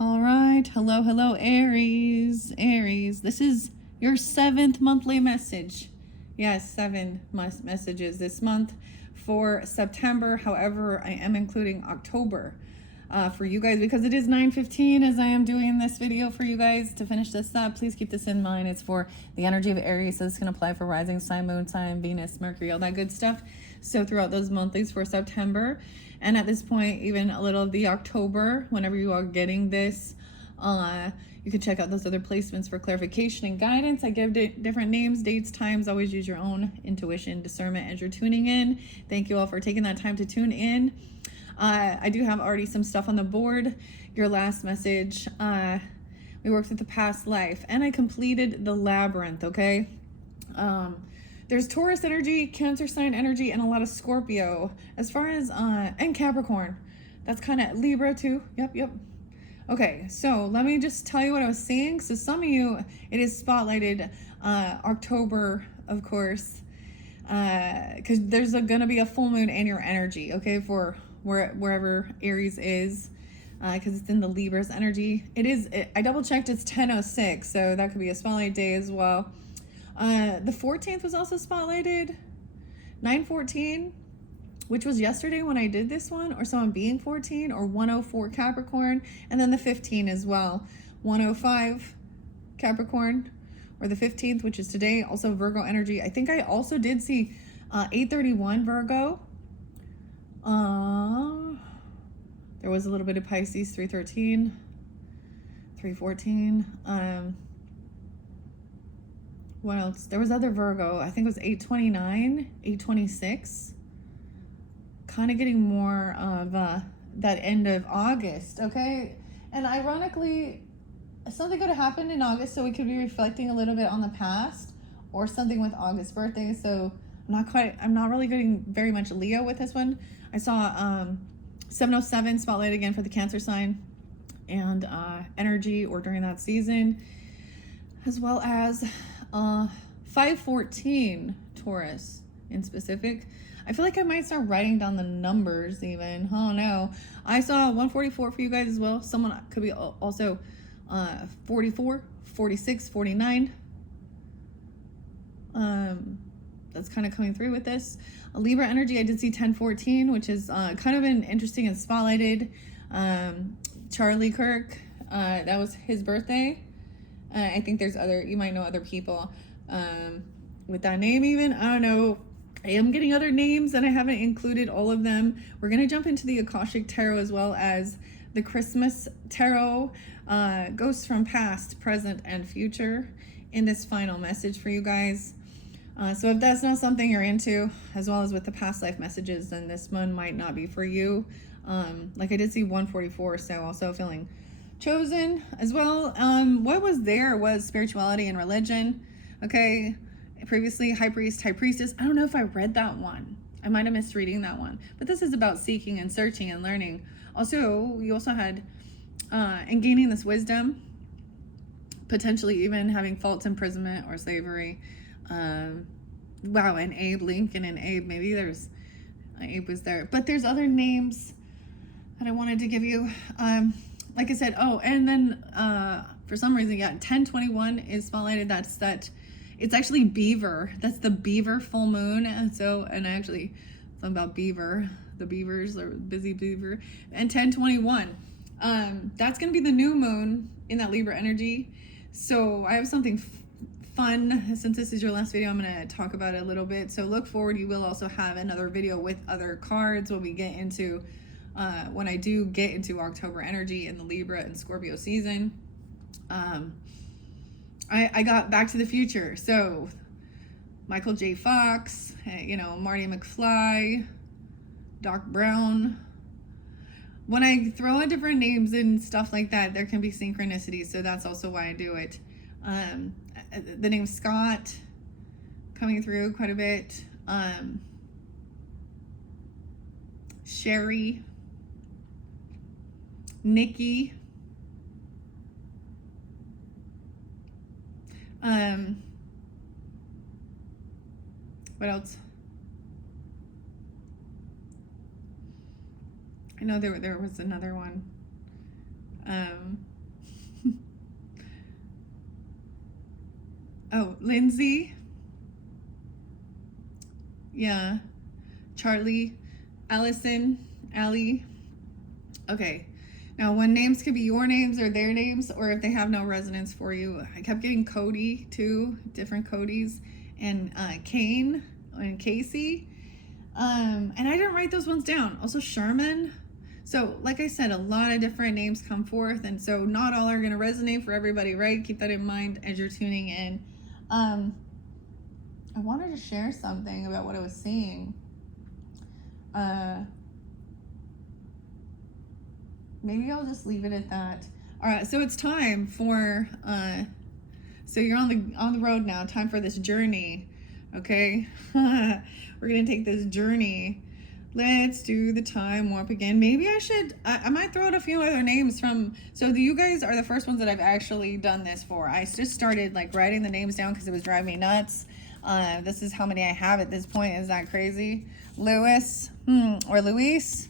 All right. Hello, Aries. Aries, this is your 7th monthly message. Yes, 7 messages this month for September. However, I am including October for you guys because it is 9:15 as I am doing this video for you guys to finish this up. Please keep this in mind. It's for the energy of Aries. So this can apply for rising sign, moon sign, Venus, Mercury, all that good stuff. So throughout those monthlies for September, and at this point, even a little of the October, whenever you are getting this, you can check out those other placements for clarification and guidance. I give different names, dates, times. Always use your own intuition, discernment as you're tuning in. Thank you all for taking that time to tune in. I do have already some stuff on the board. Your last message, we worked with the past life, and I completed the labyrinth, okay? There's Taurus energy, Cancer sign energy, and a lot of Scorpio. As far as, and Capricorn. That's kind of Libra too. Yep. Okay, so let me just tell you what I was seeing. So some of you, it is spotlighted October, of course, because there's gonna be a full moon in your energy, okay, for wherever Aries is, because it's in the Libra's energy. I double checked, it's 10:06, so that could be a spotlight day as well. The 14th was also spotlighted, 9:14, which was yesterday when I did this one, or someone being 14, or 104 Capricorn, and then the 15 as well, 105 Capricorn, or the 15th, which is today, also Virgo energy. I think I also did see 831 Virgo. There was a little bit of Pisces, 313, 314. What else? There was other Virgo. I think it was 829, 826. Kind of getting more of that end of August, okay? And ironically, something could have happened in August, so we could be reflecting a little bit on the past, or something with August's birthday. So I'm not really getting very much Leo with this one. I saw 707 spotlight again for the Cancer sign and energy, or during that season, as well as 514 Taurus in specific. I feel like I might start writing down the numbers even. Oh no. I saw 144 for you guys as well. Someone could be also 44, 46, 49. That's kind of coming through with this. Libra energy, I did see 1014, which is kind of been interesting and spotlighted. Charlie Kirk, that was his birthday. I think there's you might know other people with that name even. I don't know. I am getting other names and I haven't included all of them. We're going to jump into the Akashic Tarot as well as the Christmas Tarot, ghosts from past, present, and future in this final message for you guys. So if that's not something you're into, as well as with the past life messages, then this one might not be for you. Like I did see 144, so also feeling chosen as well. What was there was spirituality and religion. Okay, previously high priest, high priestess. I don't know if I read that one. I might have missed reading that one, but this is about seeking and searching and learning. Also, you also had and gaining this wisdom, potentially even having false imprisonment or slavery. Wow, and Abe Lincoln and Abe, maybe Abe was there, but there's other names that I wanted to give you. Like I said, and then for some reason, 1021 is spotlighted. It's actually Beaver. That's the Beaver full moon. And I actually, something about Beaver, the Beavers are busy Beaver. And 1021, that's going to be the new moon in that Libra energy. So I have something fun. Since this is your last video, I'm going to talk about it a little bit. So look forward. You will also have another video with other cards when we get into when I do get into October energy in the Libra and Scorpio season. I got Back to the Future, so Michael J. Fox, Marty McFly, Doc Brown. When I throw in different names and stuff like that, there can be synchronicities, so that's also why I do it. The name Scott coming through quite a bit. Sherry, Nikki, what else? I know there was another one. Lindsay. Yeah. Charlie. Allison. Allie. Okay. Now, when names could be your names or their names, or if they have no resonance for you, I kept getting Cody too, different Codys, and Kane and Casey. And I didn't write those ones down. Also, Sherman. So, like I said, a lot of different names come forth, and so not all are going to resonate for everybody, right? Keep that in mind as you're tuning in. I wanted to share something about what I was seeing. Maybe I'll just leave it at that. All right, so it's time for so you're on the road now. Time for this journey. Okay. We're gonna take this journey. Let's do the time warp again. Maybe I might throw out a few other names from, so you guys are the first ones that I've actually done this for. I just started like writing the names down because it was driving me nuts. This is how many I have at this point. Is that crazy? Lewis or Luis.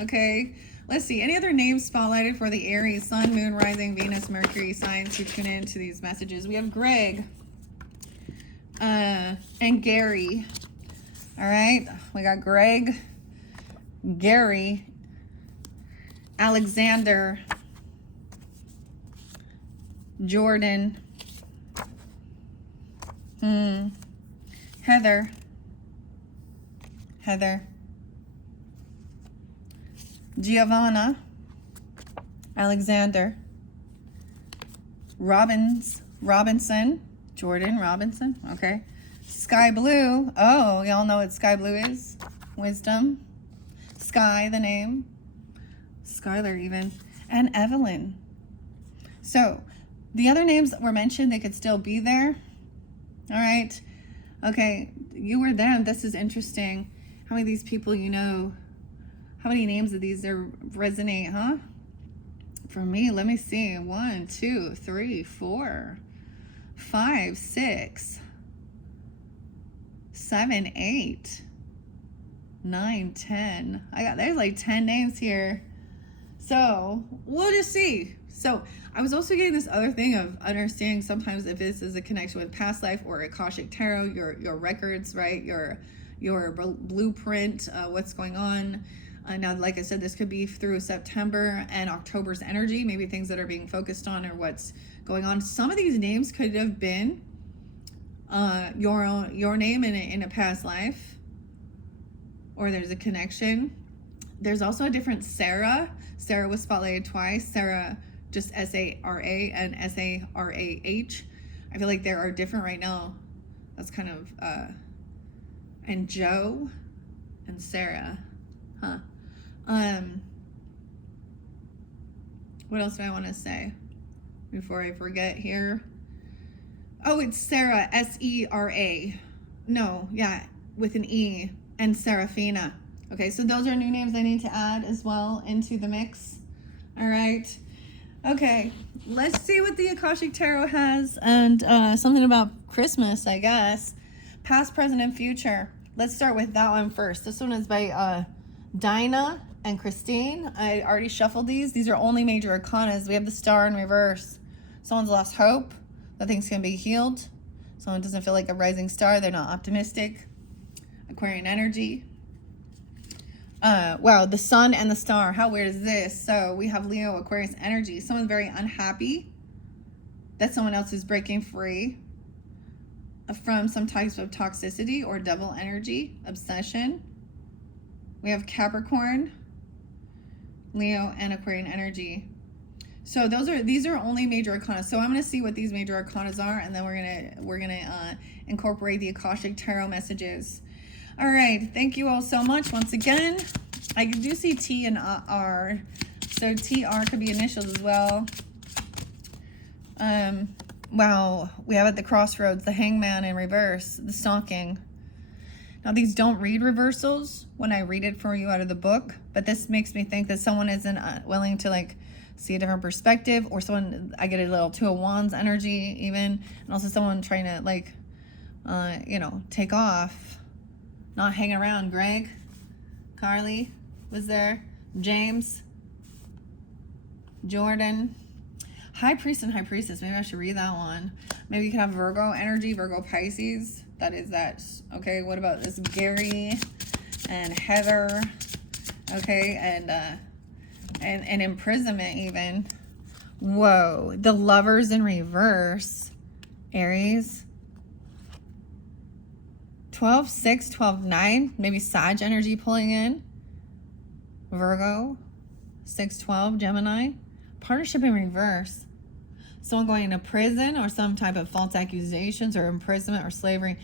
Okay. Let's see. Any other names spotlighted for the Aries, Sun, Moon, Rising, Venus, Mercury signs who tune into these messages? We have Greg and Gary. All right. We got Greg, Gary, Alexander, Jordan, Heather, Giovanna, Alexander, Robinson, Jordan Robinson, okay. Sky Blue, oh, y'all know what Sky Blue is? Wisdom. Sky, the name. Skylar even. And Evelyn. So, the other names that were mentioned, they could still be there. All right. Okay, you were them. This is interesting. How many of these people you know? How many names of these there resonate, huh? For me, let me see. 1, 2, 3, 4, 5, 6, 7, 8, 9, 10. There's like 10 names here. So we'll just see. So I was also getting this other thing of understanding sometimes if this is a connection with past life or Akashic Tarot, your records, right? Your blueprint, what's going on. Now, like I said, this could be through September and October's energy, maybe things that are being focused on or what's going on. Some of these names could have been your name in a past life, or there's a connection. There's also a different Sarah. Sarah was spotlighted twice. Sarah, just S-A-R-A and S-A-R-A-H. I feel like there are different right now. That's kind of, and Joe and Sarah, huh? What else do I want to say before I forget here? Oh, it's Sarah, S-E-R-A. No, yeah, with an E, and Serafina. Okay, so those are new names I need to add as well into the mix. All right. Okay, let's see what the Akashic Tarot has, and something about Christmas, I guess. Past, present, and future. Let's start with that one first. This one is by Dinah and Christine. I already shuffled these. These are only major arcanas. We have the Star in reverse. Someone's lost hope that things can be healed. Someone doesn't feel like a rising star. They're not optimistic. Aquarian energy. Wow, the Sun and the Star. How weird is this? So we have Leo, Aquarius energy. Someone's very unhappy that someone else is breaking free from some types of toxicity or devil energy, obsession. We have Capricorn, Leo, and Aquarian energy. So these are only major arcana. So I'm going to see what these major arcanas are, and then we're gonna incorporate the Akashic Tarot messages. All right, thank you all so much once again. I do see T and R, so TR could be initials as well. Wow, we have at the crossroads the Hangman in reverse, the Stalking. Now these don't read reversals when I read it for you out of the book, but this makes me think that someone isn't willing to like see a different perspective, or someone, I get a little Two of Wands energy even, and also someone trying to like, take off, not hang around. Greg, Carly was there, James, Jordan. High Priest and High Priestess. Maybe I should read that one. Maybe you could have Virgo energy, Virgo Pisces. That is that. Okay, what about this? Gary and Heather. Okay, and imprisonment even. Whoa, the Lovers in reverse. Aries. 12-6, 12-9. Maybe Sag energy pulling in. Virgo. 6-12, Gemini. Partnership in reverse. Someone going into prison or some type of false accusations or imprisonment or slavery.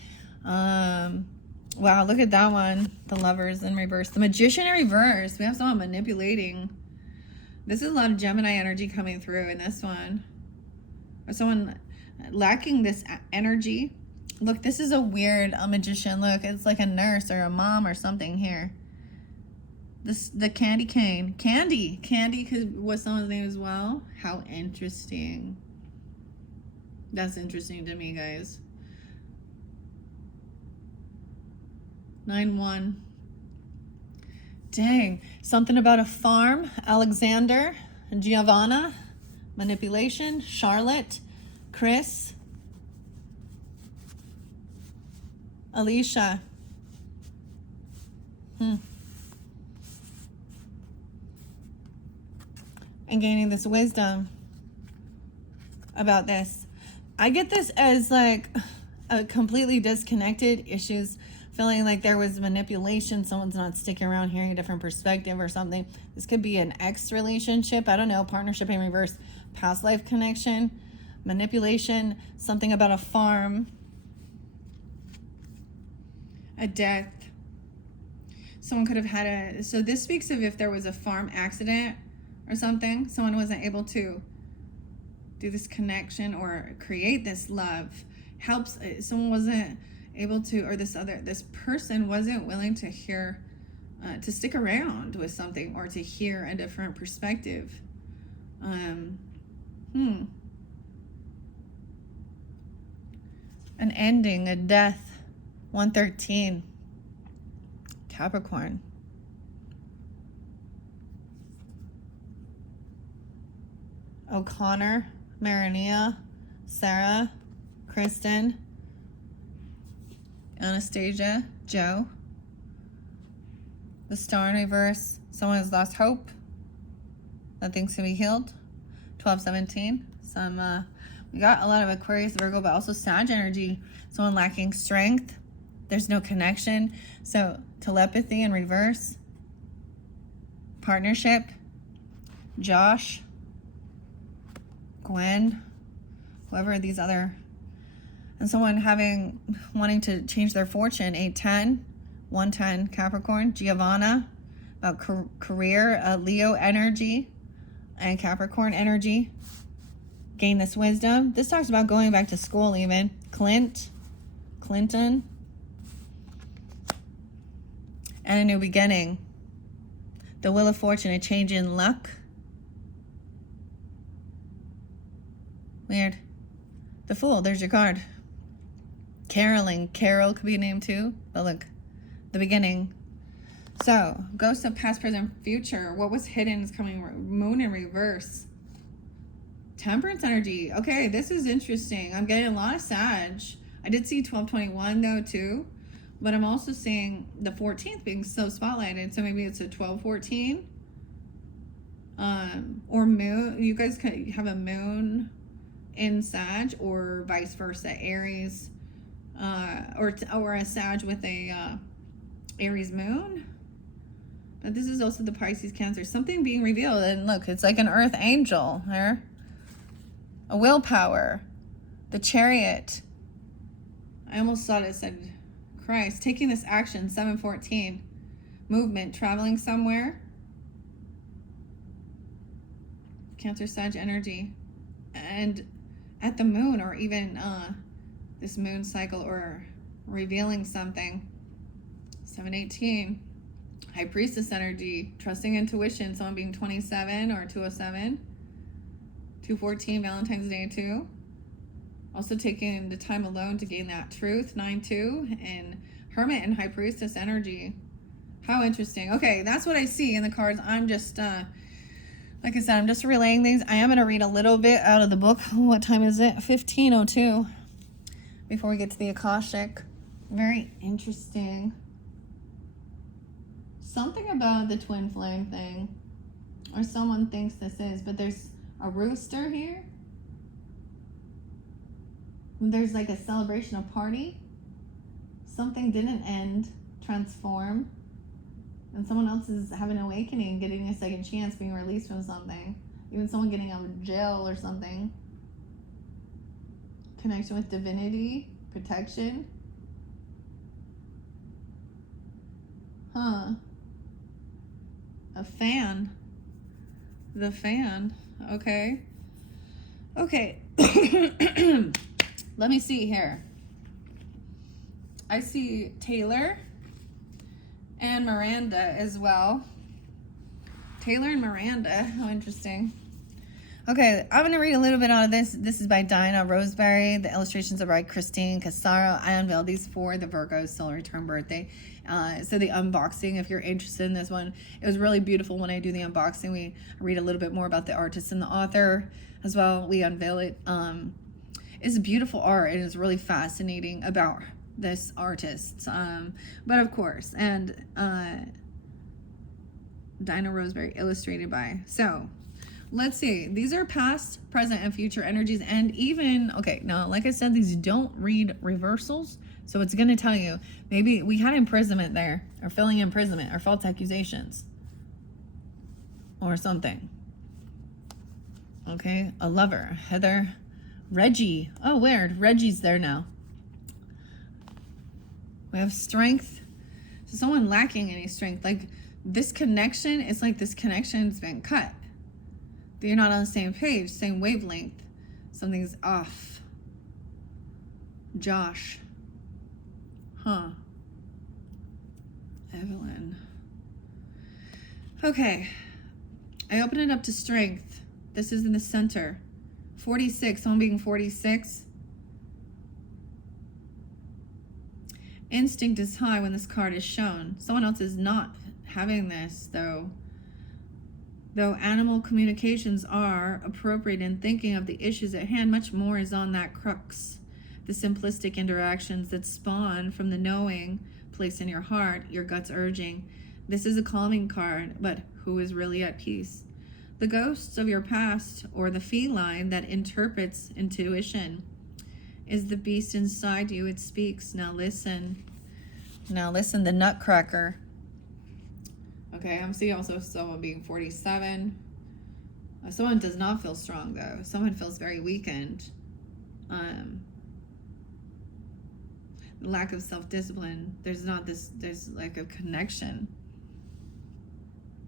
Wow, look at that one. The Lovers in reverse. The Magician in reverse. We have someone manipulating. This is a lot of Gemini energy coming through in this one. Or someone lacking this energy. Look, this is a weird magician. Look, it's like a nurse or a mom or something here. The candy cane. Candy was someone's name as well. How interesting. That's interesting to me, guys. 9-1. Dang. Something about a farm. Alexander. Giovanna. Manipulation. Charlotte. Chris. Alicia. And gaining this wisdom about this. I get this as like a completely disconnected issues, feeling like there was manipulation, someone's not sticking around, hearing a different perspective or something. This could be an ex relationship, I don't know, partnership in reverse, past life connection, manipulation, something about a farm, a death. Someone could have had so this speaks of if there was a farm accident or something, someone wasn't able to do this connection or create this love. Helps, someone wasn't able to, or this person wasn't willing to hear, to stick around with something or to hear a different perspective. An ending, a death. 113. Capricorn. O'Connor, Marinia, Sarah, Kristen, Anastasia, Joe. The Star in reverse. Someone has lost hope. Nothing's gonna be healed. 12-17. We got a lot of Aquarius, Virgo, but also Sag energy. Someone lacking strength. There's no connection. So telepathy in reverse. Partnership. Josh. Gwen. Whoever these other. And someone wanting to change their fortune. 8-10. 110 Capricorn. Giovanna. About career. Leo energy. And Capricorn energy. Gain this wisdom. This talks about going back to school even. Clinton. And a new beginning. The Wheel of Fortune, a change in luck. Weird. The Fool, there's your card. Caroling. Carol could be a name too. But look, the beginning. So, ghosts of past, present, future. What was hidden is coming. Moon in reverse. Temperance energy. Okay, this is interesting. I'm getting a lot of Sag. I did see 1221 though too. But I'm also seeing the 14th being so spotlighted. So maybe it's a 12-14. Or moon. You guys could have a moon in Sag or vice versa. Aries. Or a Sag with a Aries moon. But this is also the Pisces Cancer. Something being revealed. And look, it's like an earth angel there. A willpower. The Chariot. I almost thought it said Christ. Taking this action. 7-14. Movement. Traveling somewhere. Cancer Sag energy. And at the moon, or even this moon cycle, or revealing something. 7-18. High Priestess energy. Trusting intuition. Someone being 27 or 207. 2-14. Valentine's Day too. Also taking the time alone to gain that truth. 9-2. And Hermit and High Priestess energy. How interesting. Okay, that's what I see in the cards. I'm just Like I said, I'm just relaying these. I am going to read a little bit out of the book. What time is it? 15:02. Before we get to the Akashic. Very interesting. Something about the twin flame thing. Or someone thinks this is. But there's a rooster here. There's like a celebration, a party. Something didn't end, transform. And someone else is having an awakening, getting a second chance, being released from something. Even someone getting out of jail or something. Connection with divinity, protection. Huh. A fan. The fan. Okay. Okay. Let me see here. I see Taylor and Miranda as well. Taylor and Miranda. How interesting. Okay, I'm going to read a little bit out of this. This is by Dinah Roseberry. The illustrations are by Christine Casaro. I unveiled these for the Virgo solar return birthday. So the unboxing, if you're interested in this one, it was really beautiful when I do the unboxing. We read a little bit more about the artist and the author as well. We unveil it. It's beautiful art. It is really fascinating about this artist. But of course, and Dinah Roseberry, illustrated by. So let's see. These are past, present, and future energies. And even, okay, now, like I said, these don't read reversals. So it's going to tell you, maybe we had imprisonment there, or filling imprisonment, or false accusations, or something. Okay, a lover, Heather, Reggie. Oh, weird. Reggie's there now. We have strength. So someone lacking any strength. Like this connection, it's like this connection's been cut. You're not on the same page, same wavelength. Something's off. Josh. Huh. Evelyn. Okay. I open it up to strength. This is in the center. 46, someone being 46. Instinct is high when this card is shown. Someone else is not having this, though. Though animal communications are appropriate in thinking of the issues at hand, much more is on that crux. The simplistic interactions that spawn from the knowing place in your heart, your gut's urging. This is a calming card, but who is really at peace? The ghosts of your past, or the feline that interprets intuition. Is the beast inside you, it speaks. Now listen. Now listen, the nutcracker. Okay, I'm seeing also someone being 47. Someone does not feel strong, though. Someone feels very weakened. Lack of self-discipline. There's like a connection.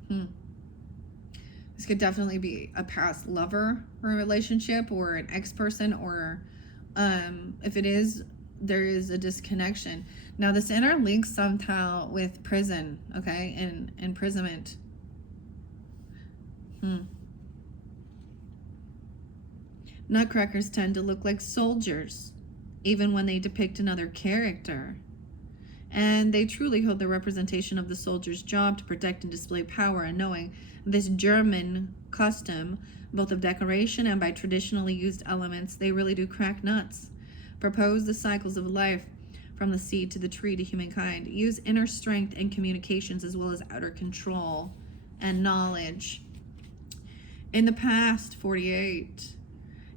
This could definitely be a past lover or a relationship or an ex-person, or if it is, there is a disconnection. Now this interlinks somehow with prison, okay, and imprisonment. Nutcrackers tend to look like soldiers, even when they depict another character. And they truly hold the representation of the soldier's job to protect and display power and knowing. This German custom, both of decoration and by traditionally used elements, they really do crack nuts. Propose the cycles of life from the seed to the tree to humankind. Use inner strength and communications as well as outer control and knowledge. In the past, 48,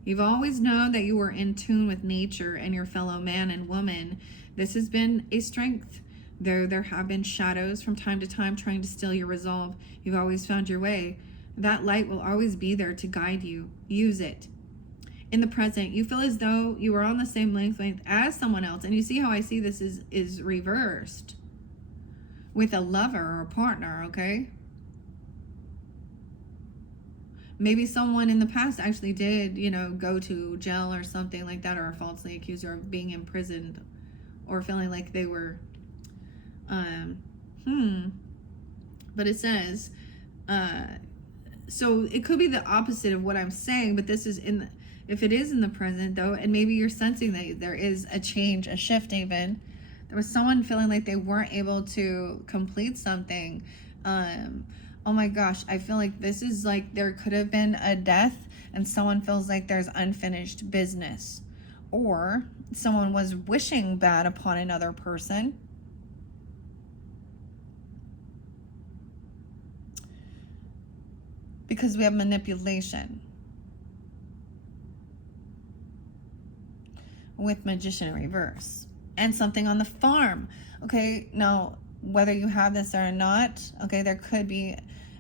you've always known that you were in tune with nature and your fellow man and woman. This has been a strength. Though there have been shadows from time to time trying to steal your resolve, you've always found your way. That light will always be there to guide you. Use it. In the present, you feel as though you are on the same length as someone else. And you see how I see this is reversed with a lover or a partner, okay? Maybe someone in the past actually did, go to jail or something like that, or falsely accused her of being imprisoned or feeling like they were, but it says, so it could be the opposite of what I'm saying, but this is if it is in the present though, and maybe you're sensing that there is a change, a shift even. There was someone feeling like they weren't able to complete something. Oh my gosh, I feel like this is like there could have been a death and someone feels like there's unfinished business. Or someone was wishing bad upon another person. Because we have manipulation. With Magician in reverse. And something on the farm. Okay, now whether you have this or not, okay, there could be,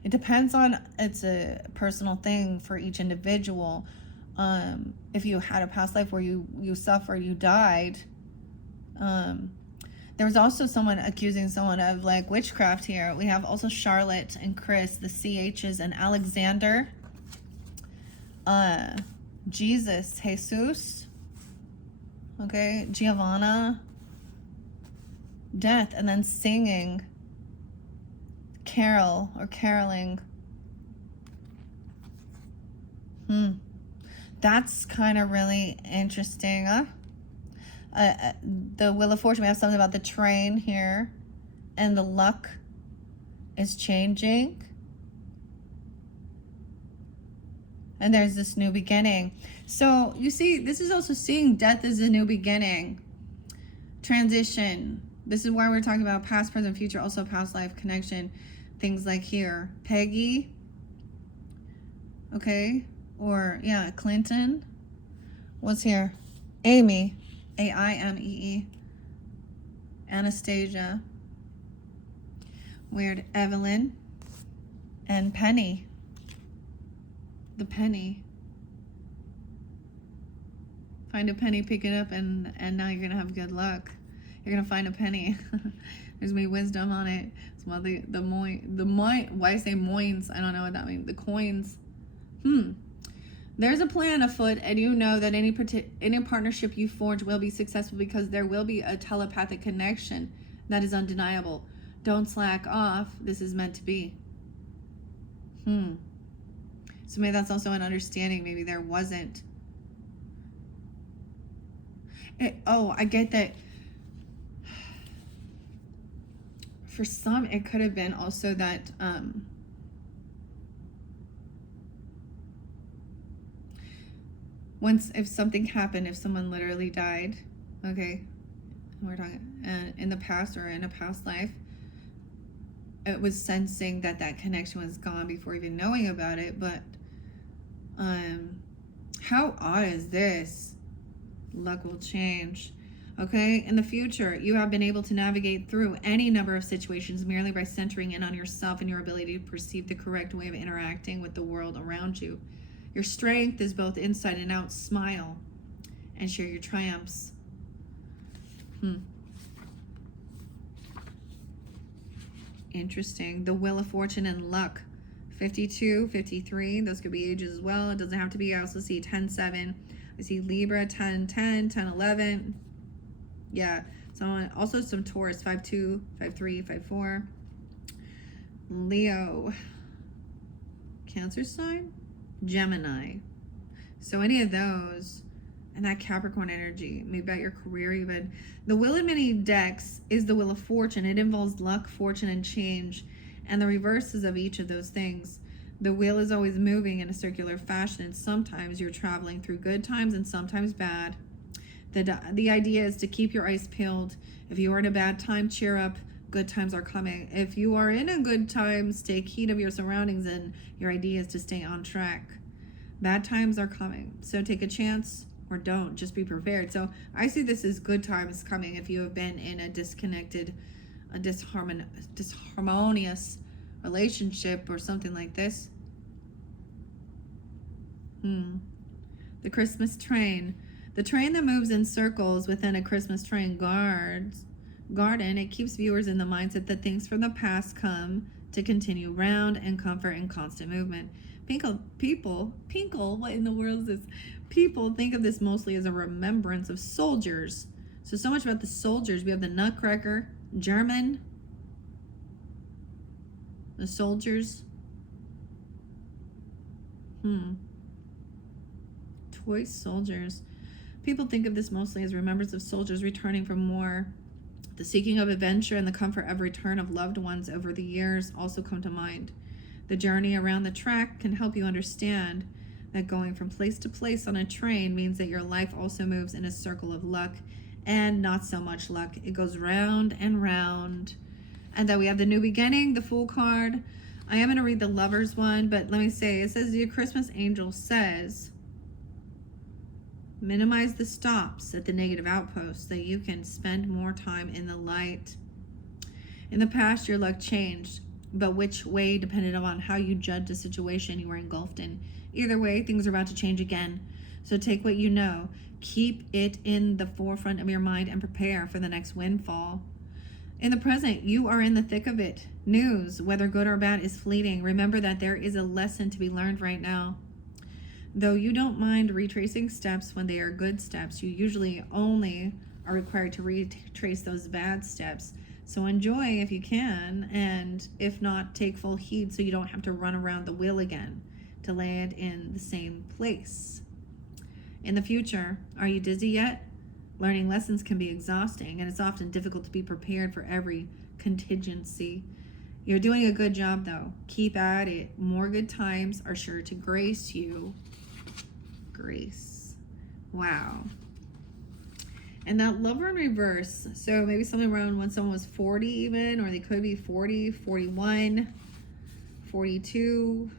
it depends on, it's a personal thing for each individual. If you had a past life where you suffered, you died. There was also someone accusing someone of like witchcraft here. We have also Charlotte and Chris, the CHs, and Alexander. Jesus, okay, Giovanna, death, and then singing, carol or caroling. That's kind of really interesting. The Wheel of Fortune, we have something about the train here, and the luck is changing. And there's this new beginning. So you see, this is also seeing death as a new beginning. Transition. This is why we're talking about past, present, future, also past life connection. Things like here. Peggy. Okay. Or, yeah, Clinton. What's here? Amy. A-I-M-E-E. Anastasia. Weird. Evelyn. And Penny. The penny. Find a penny, pick it up, and now you're gonna have good luck. You're gonna find a penny. There's me wisdom on it. It's about why I say moins, I don't know what that means. The coins. There's a plan afoot, and you know that any partnership you forge will be successful because there will be a telepathic connection that is undeniable. Don't slack off. This is meant to be. So maybe that's also an understanding. Maybe there wasn't. I get that. For some, it could have been also that if something happened, if someone literally died, okay, we're talking in the past or in a past life, it was sensing that connection was gone before even knowing about it. But how odd is this? Luck will change. Okay, in the future, you have been able to navigate through any number of situations merely by centering in on yourself and your ability to perceive the correct way of interacting with the world around you. Your strength is both inside and out. Smile and share your triumphs. Interesting. The Wheel of Fortune and luck. 52, 53. Those could be ages as well. It doesn't have to be. I also see 10, 7. I see Libra, 10, 10, 10, 11. Yeah. So also some Taurus, 5, 2, 5, 3, 5, 4. Leo. Cancer sign. Gemini. So any of those. And that Capricorn energy, maybe about your career even. The Wheel in many decks is the Wheel of Fortune. It involves luck, fortune, and change, and the reverses of each of those things. The wheel is always moving in a circular fashion, and sometimes you're traveling through good times and sometimes bad. The idea is to keep your eyes peeled. If you are in a bad time, cheer up. Good times are coming. If you are in a good time, take heed of your surroundings, and your idea is to stay on track. Bad times are coming, so take a chance. Or don't, just be prepared. So I see this as good times coming if you have been in a disconnected, a disharmonious relationship or something like this. The Christmas train. The train that moves in circles within a Christmas train garden, it keeps viewers in the mindset that things from the past come to continue round and comfort and constant movement. People, what in the world is this? People think of this mostly as a remembrance of soldiers. So much about the soldiers. We have the Nutcracker, German, the soldiers. Toy soldiers. People think of this mostly as remembrance of soldiers returning from war. The seeking of adventure and the comfort of return of loved ones over the years also come to mind. The journey around the track can help you understand that going from place to place on a train means that your life also moves in a circle of luck and not so much luck. It goes round and round. And then we have the new beginning, the Fool card. I am going to read the Lovers one, but let me say, it says your Christmas angel says, minimize the stops at the negative outposts so that you can spend more time in the light. In the past, your luck changed, but which way depended on how you judged the situation you were engulfed in. Either way, things are about to change again. So take what you know, keep it in the forefront of your mind, and prepare for the next windfall. In the present, you are in the thick of it. News, whether good or bad, is fleeting. Remember that there is a lesson to be learned right now. Though you don't mind retracing steps when they are good steps, you usually only are required to retrace those bad steps. So enjoy if you can, and if not, take full heed so you don't have to run around the wheel again to land in the same place. In the future, are you dizzy yet? Learning lessons can be exhausting, and it's often difficult to be prepared for every contingency. You're doing a good job, though. Keep at it. More good times are sure to grace you. Grace. Wow. And that Lover in reverse. So maybe something around when someone was 40 even, or they could be 40, 41, 42.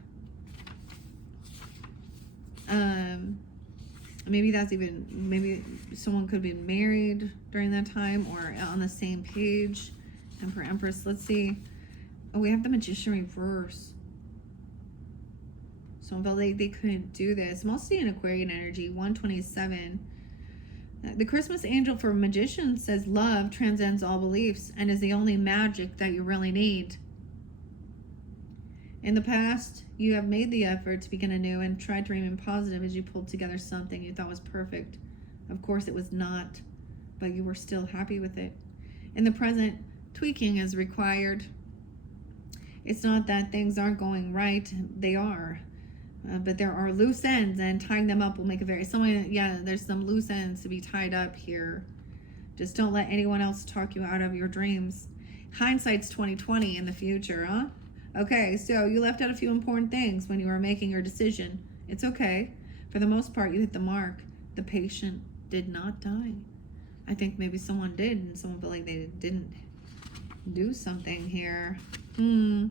Maybe that's even, maybe someone could be married during that time or on the same page. Emperor, Empress, let's see. Oh, we have the Magician reverse. So I felt like they couldn't do this. Mostly in Aquarian energy, 127. The Christmas angel for Magician says love transcends all beliefs and is the only magic that you really need. In the past, you have made the effort to begin anew and tried to remain positive as you pulled together something you thought was perfect. Of course, it was not, but you were still happy with it. In the present, tweaking is required. It's not that things aren't going right, they are. But there are loose ends, and tying them up will make a very... there's some loose ends to be tied up here. Just don't let anyone else talk you out of your dreams. Hindsight's 20/20 in the future, huh? Okay, so you left out a few important things when you were making your decision. It's okay. For the most part, you hit the mark. The patient did not die. I think maybe someone did, and someone felt like they didn't do something here. Who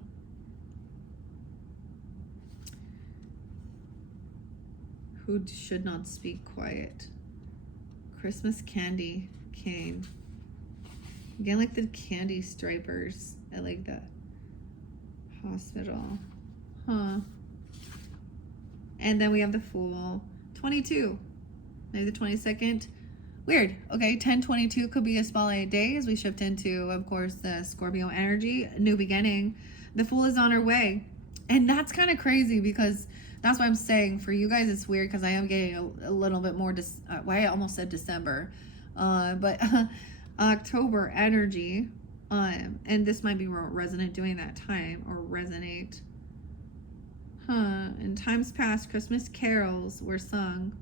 should not speak quiet? Christmas candy cane. Again, like the candy stripers at like the hospital. And then we have the Fool. 22. Maybe the 22nd. Weird. Okay, 10/22 could be a spotlight day as we shift into, of course, the Scorpio energy. New beginning. The Fool is on her way. And that's kind of crazy because that's why I'm saying for you guys it's weird because I am getting a little bit more, I almost said December. But October energy. And this might be resonant during that time, or resonate. In times past, Christmas carols were sung.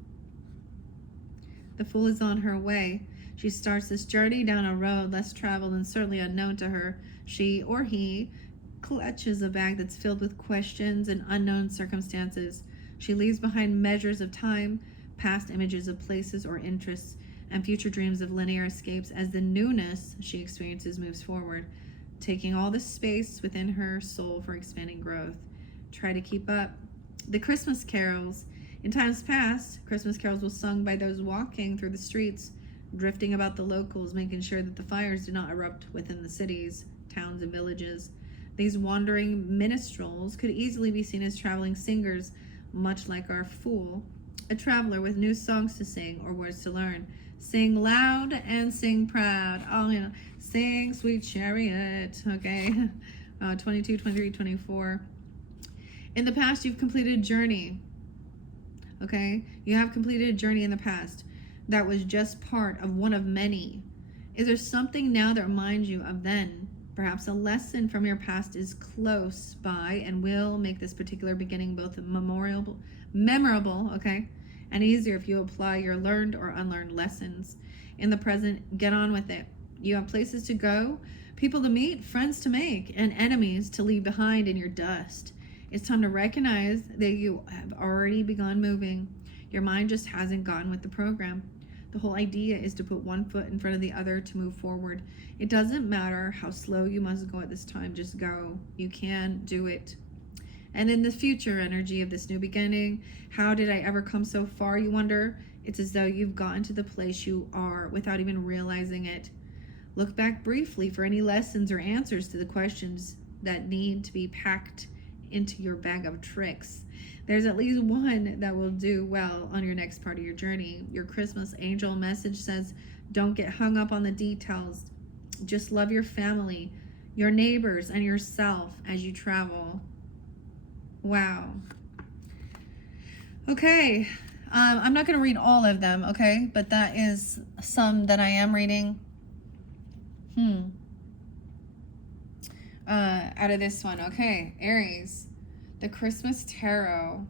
The Fool is on her way. She starts this journey down a road less traveled and certainly unknown to her. She or he clutches a bag that's filled with questions and unknown circumstances. She leaves behind measures of time, past images of places or interests, and future dreams of linear escapes as the newness she experiences moves forward, taking all the space within her soul for expanding growth. Try to keep up. The Christmas carols. In times past, Christmas carols were sung by those walking through the streets, drifting about the locals, making sure that the fires did not erupt within the cities, towns, and villages. These wandering minstrels could easily be seen as traveling singers, much like our Fool, a traveler with new songs to sing or words to learn. Sing loud and sing proud. Oh, sing sweet chariot. Okay. 22, 23, 24. In the past, you've completed a journey. Okay. You have completed a journey in the past that was just part of one of many. Is there something now that reminds you of then? Perhaps a lesson from your past is close by and will make this particular beginning both memorable, okay, and easier if you apply your learned or unlearned lessons. In the present, get on with it. You have places to go, people to meet, friends to make, and enemies to leave behind in your dust. It's time to recognize that you have already begun moving. Your mind just hasn't gone with the program. The whole idea is to put one foot in front of the other to move forward. It doesn't matter how slow you must go at this time, just go. You can do it. And in the future energy of this new beginning, how did I ever come so far, you wonder? It's as though you've gotten to the place you are without even realizing it. Look back briefly for any lessons or answers to the questions that need to be packed into your bag of tricks. There's at least one that will do well on your next part of your journey. Your Christmas angel message says, don't get hung up on the details. Just love your family, your neighbors, and yourself as you travel. Wow. Okay. I'm not going to read all of them, okay? But that is some that I am reading. Out of this one. Okay. Aries. The Christmas Tarot.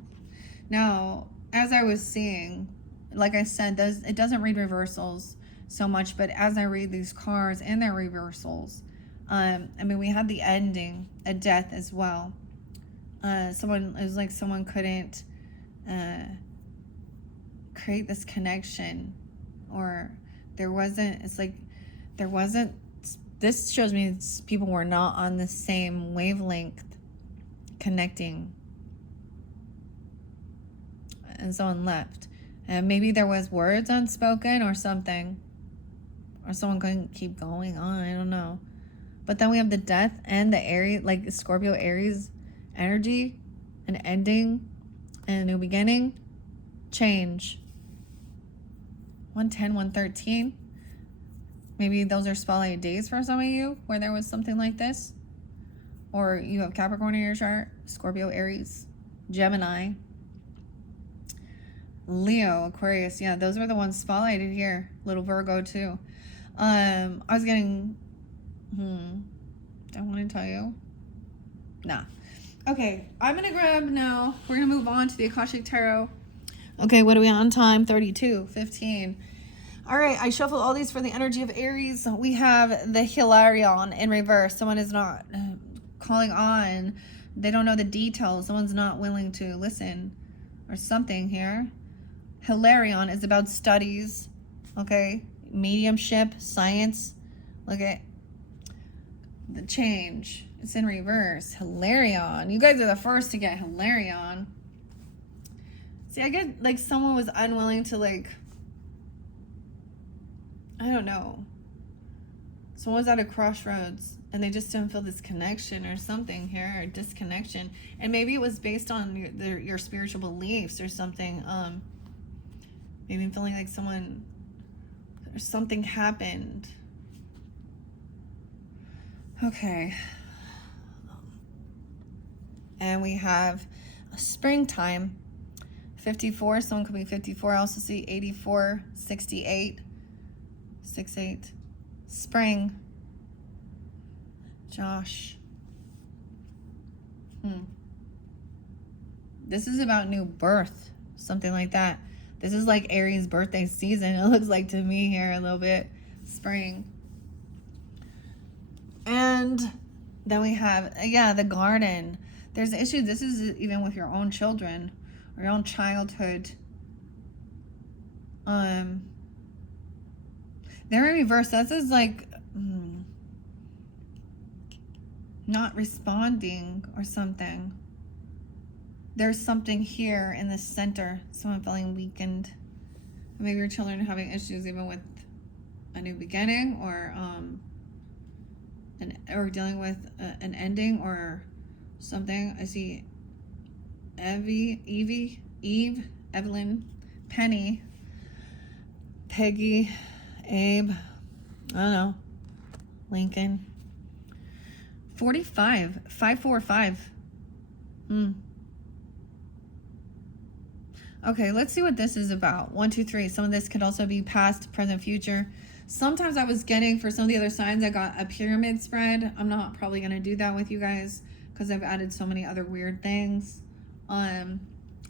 Now, as I was seeing, like I said, it doesn't read reversals so much, but as I read these cards and their reversals, I mean, we had the ending, a death as well. It was like someone couldn't create this connection, or this shows me people were not on the same wavelength connecting, and someone left, and maybe there was words unspoken or something, or someone couldn't keep going on. I don't know. But then we have the death and the Aries, like Scorpio Aries energy, an ending and a new beginning, change. 110, 113. Maybe those are spotlight days for some of you where there was something like this. Or you have Capricorn in your chart, Scorpio, Aries, Gemini, Leo, Aquarius. Yeah, those were the ones spotlighted here. Little Virgo too. I was getting, don't want to tell you. Nah. Okay, I'm going to grab now. We're going to move on to the Akashic Tarot. Okay, what are we on time? 32:15. All right, I shuffled all these for the energy of Aries. We have the Hilarion in reverse. Someone is not calling on. They don't know the details. Someone's not willing to listen or something here. Hilarion is about studies, okay? Mediumship, science. Look at the change. It's in reverse. Hilarion. You guys are the first to get Hilarion. See, I get like someone was unwilling to I don't know. Someone was at a crossroads and they just didn't feel this connection or something here, or disconnection. And maybe it was based on your spiritual beliefs or something. Maybe feeling like something happened. Okay. And we have a springtime. 54, someone could be 54. I also see 84, 68, 68. Spring. Josh. This is about new birth, something like that. This is like Aries' birthday season. It looks like to me here a little bit. Spring. And then we have, the garden. There's an issue. This is even with your own children or your own childhood. They're in reverse. This is like not responding or something. There's something here in the center. Someone feeling weakened. Maybe your children are having issues even with a new beginning, or dealing with an ending or something. I see Eve, Evelyn, Penny, Peggy, Abe, I don't know, Lincoln. 45, 545. Okay, let's see what this is about. 1, 2, 3. Some of this could also be past, present, future. Sometimes I was getting, for some of the other signs, I got a pyramid spread. I'm not probably going to do that with you guys because I've added so many other weird things. And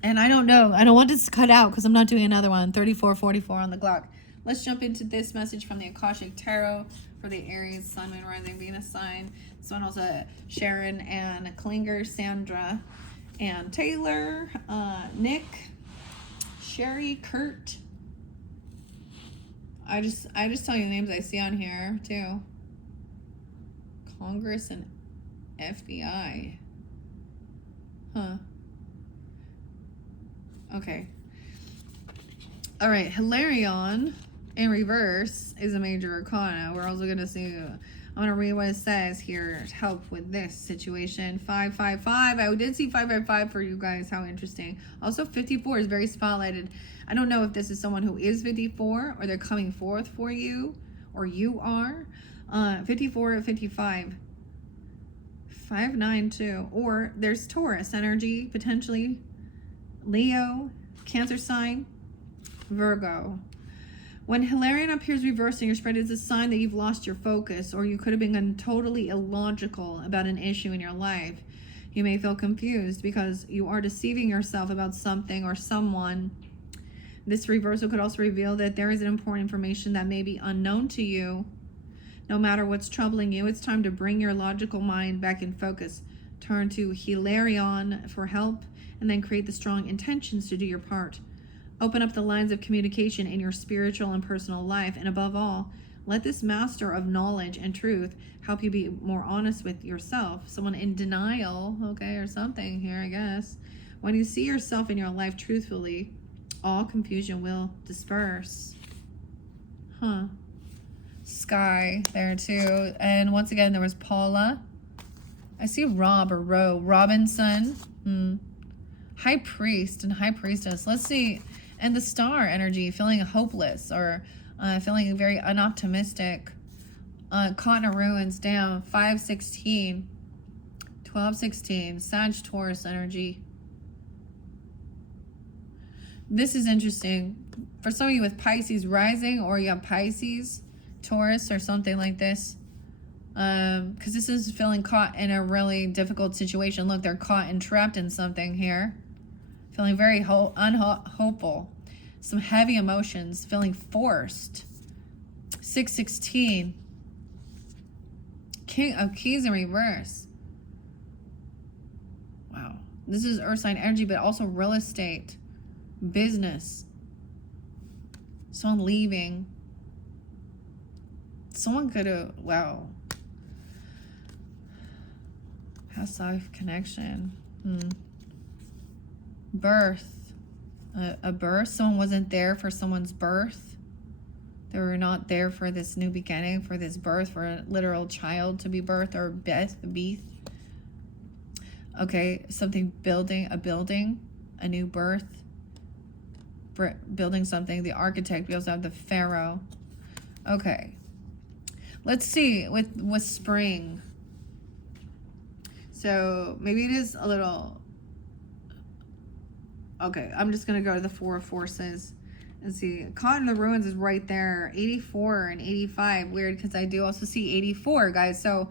I don't know. I don't want this to cut out because I'm not doing another one. 34:44 on the clock. Let's jump into this message from the Akashic Tarot for the Aries, Sun, Moon, Rising, Venus sign. This one also Sharon and Klinger, Sandra. Ann Taylor, Nick, Sherry, Kurt. I just tell you the names I see on here too. Congress and FBI. Huh. Okay. All right. Hilarion in reverse is a major arcana. We're also going to see. I'm going to read what it says here to help with this situation. 555. I did see 555 for you guys. How interesting. Also, 54 is very spotlighted. I don't know if this is someone who is 54 or they're coming forth for you or you are. 54 or 55. 592. Or there's Taurus energy, potentially. Leo, Cancer sign, Virgo. When Hilarion appears reversed in your spread, it's a sign that you've lost your focus, or you could have been totally illogical about an issue in your life. You may feel confused because you are deceiving yourself about something or someone. This reversal could also reveal that there is important information that may be unknown to you. No matter what's troubling you, it's time to bring your logical mind back in focus. Turn to Hilarion for help, and then create the strong intentions to do your part. Open up the lines of communication in your spiritual and personal life, and above all, let this master of knowledge and truth help you be more honest with yourself. Someone in denial, okay, or something here, I guess. When you see yourself in your life truthfully, all confusion will disperse. Huh. Sky there too. And once again, there was Paula. I see Rob or Ro. Robinson. High Priest and High Priestess. Let's see. And the Star energy, feeling hopeless or feeling very unoptimistic. Caught in ruins, down. 516. 1216. Sag Taurus energy. This is interesting. For some of you with Pisces rising, or you have Pisces, Taurus, or something like this. Because this is feeling caught in a really difficult situation. Look, they're caught and trapped in something here. Feeling very unhopeful. Some heavy emotions. Feeling forced. 616. King of Keys in reverse. Wow. This is Earth sign energy, but also real estate. Business. Someone leaving. Someone could have, wow. Past life connection. Birth. A birth. Someone wasn't there for someone's birth. They were not there for this new beginning, for this birth, for a literal child to be birthed or beeth. Okay, something building, a new birth. Building something. The architect. We also have the pharaoh. Okay. Let's see with spring. So maybe it is a little. Okay, I'm just going to go to the Four of Forces and see. Caught in the Ruins is right there. 84 and 85. Weird, because I do also see 84, guys. So,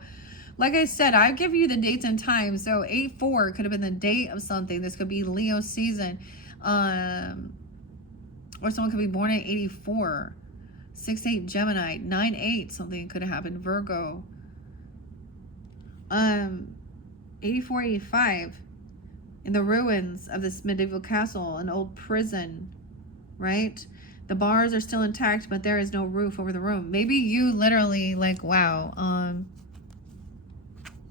like I said, I give you the dates and times. So, 84 could have been the date of something. This could be Leo season. Or someone could be born at 84. 6-8 Gemini. 9-8 something could have happened. Virgo. 84, 85. In the ruins of this medieval castle, an old prison, right? The bars are still intact, but there is no roof over the room. Maybe you literally, like, wow,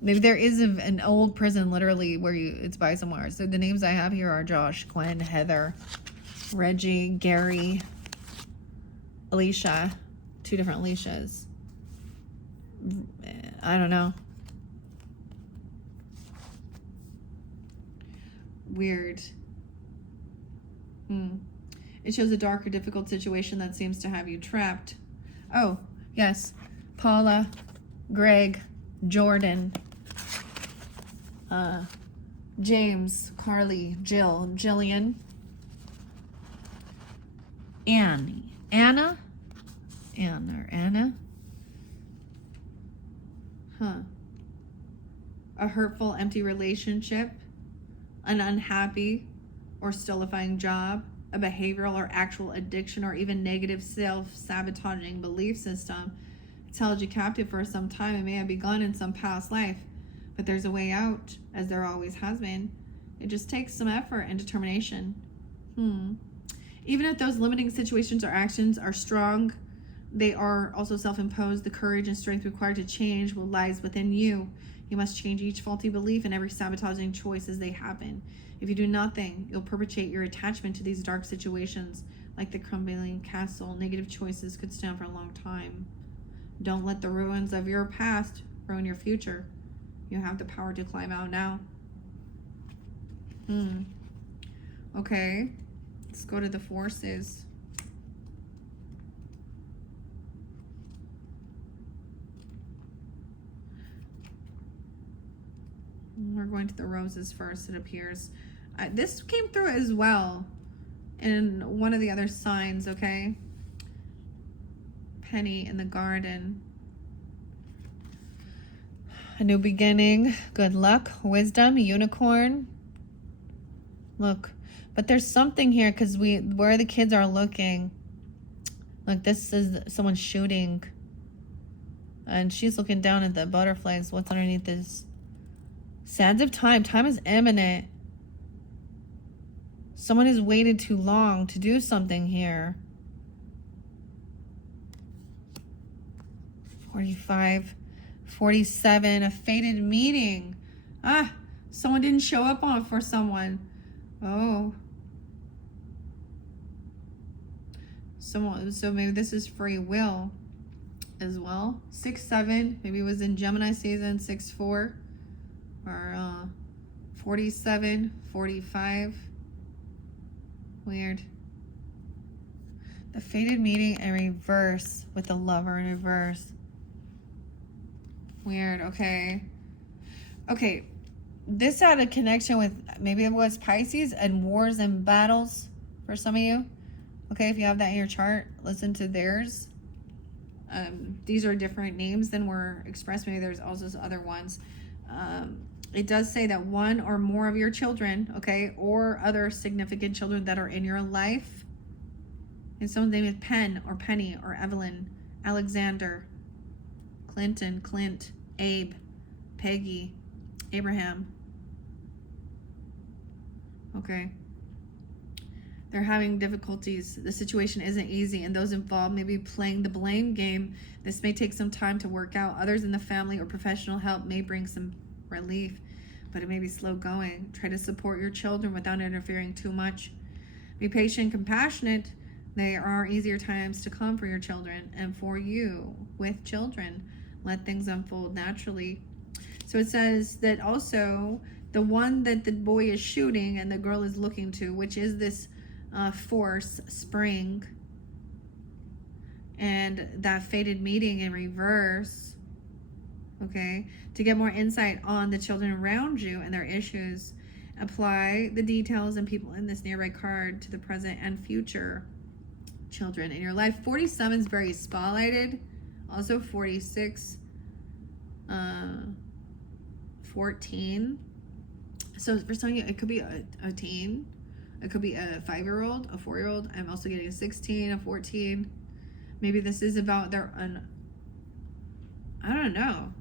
maybe there is an old prison literally where it's by somewhere. So the names I have here are Josh, Gwen, Heather, Reggie, Gary, Alicia. 2 different Alicias. I don't know. Weird. It shows a dark or difficult situation that seems to have you trapped. Oh, yes. Paula, Greg, Jordan, James, Carly, Jill, Jillian, Anna. A hurtful, empty relationship. An unhappy or stillifying job, a behavioral or actual addiction, or even negative self-sabotaging belief system. It's held you captive for some time and may have begun in some past life, but there's a way out, as there always has been. It just takes some effort and determination. Even if those limiting situations or actions are strong, they are also self-imposed. The courage and strength required to change what lies within you. You must change each faulty belief and every sabotaging choice as they happen. If you do nothing, you'll perpetuate your attachment to these dark situations. Like the crumbling castle, negative choices could stand for a long time. Don't let the ruins of your past ruin your future. You have the power to climb out now. Okay, let's go to the forces. We're going to the roses first, it appears. This came through as well in one of the other signs, okay? Penny in the garden. A new beginning, good luck, wisdom, unicorn. Look, but there's something here because where the kids are looking. Look, this is someone shooting. And she's looking down at the butterflies. What's underneath this? Sands of time. Time is imminent. Someone has waited too long to do something here. 45, 47, a fated meeting. Someone didn't show up for someone. Oh. So maybe this is free will as well. 6, 7, maybe it was in Gemini season. 6, 4, or 47, 45. Weird. The fated meeting in reverse with the lover in reverse. Weird. Okay. This had a connection with, maybe it was Pisces and wars and battles for some of you. Okay, if you have that in your chart, listen to theirs. These are different names than were expressed. Maybe there's also other ones. It does say that one or more of your children, okay, or other significant children that are in your life, and someone's name is Penn or Penny or Evelyn, Alexander, Clinton, Clint, Abe, Peggy, Abraham. Okay. They're having difficulties. The situation isn't easy, and those involved may be playing the blame game. This may take some time to work out. Others in the family or professional help may bring some relief, but it may be slow going. Try to support your children without interfering too much. Be patient and compassionate. There are easier times to come for your children and for you with children. Let things unfold naturally. So it says that also the one that the boy is shooting and the girl is looking to, which is this force, spring, and that fated meeting in reverse, okay, to get more insight on the children around you and their issues, apply the details and people in this nearby card to the present and future children in your life. 47 is very spotlighted. Also 46, 14. So for some of you, it could be a teen. It could be a 5-year-old, a 4-year-old. I'm also getting a 16, a 14. Maybe this is about their I don't know.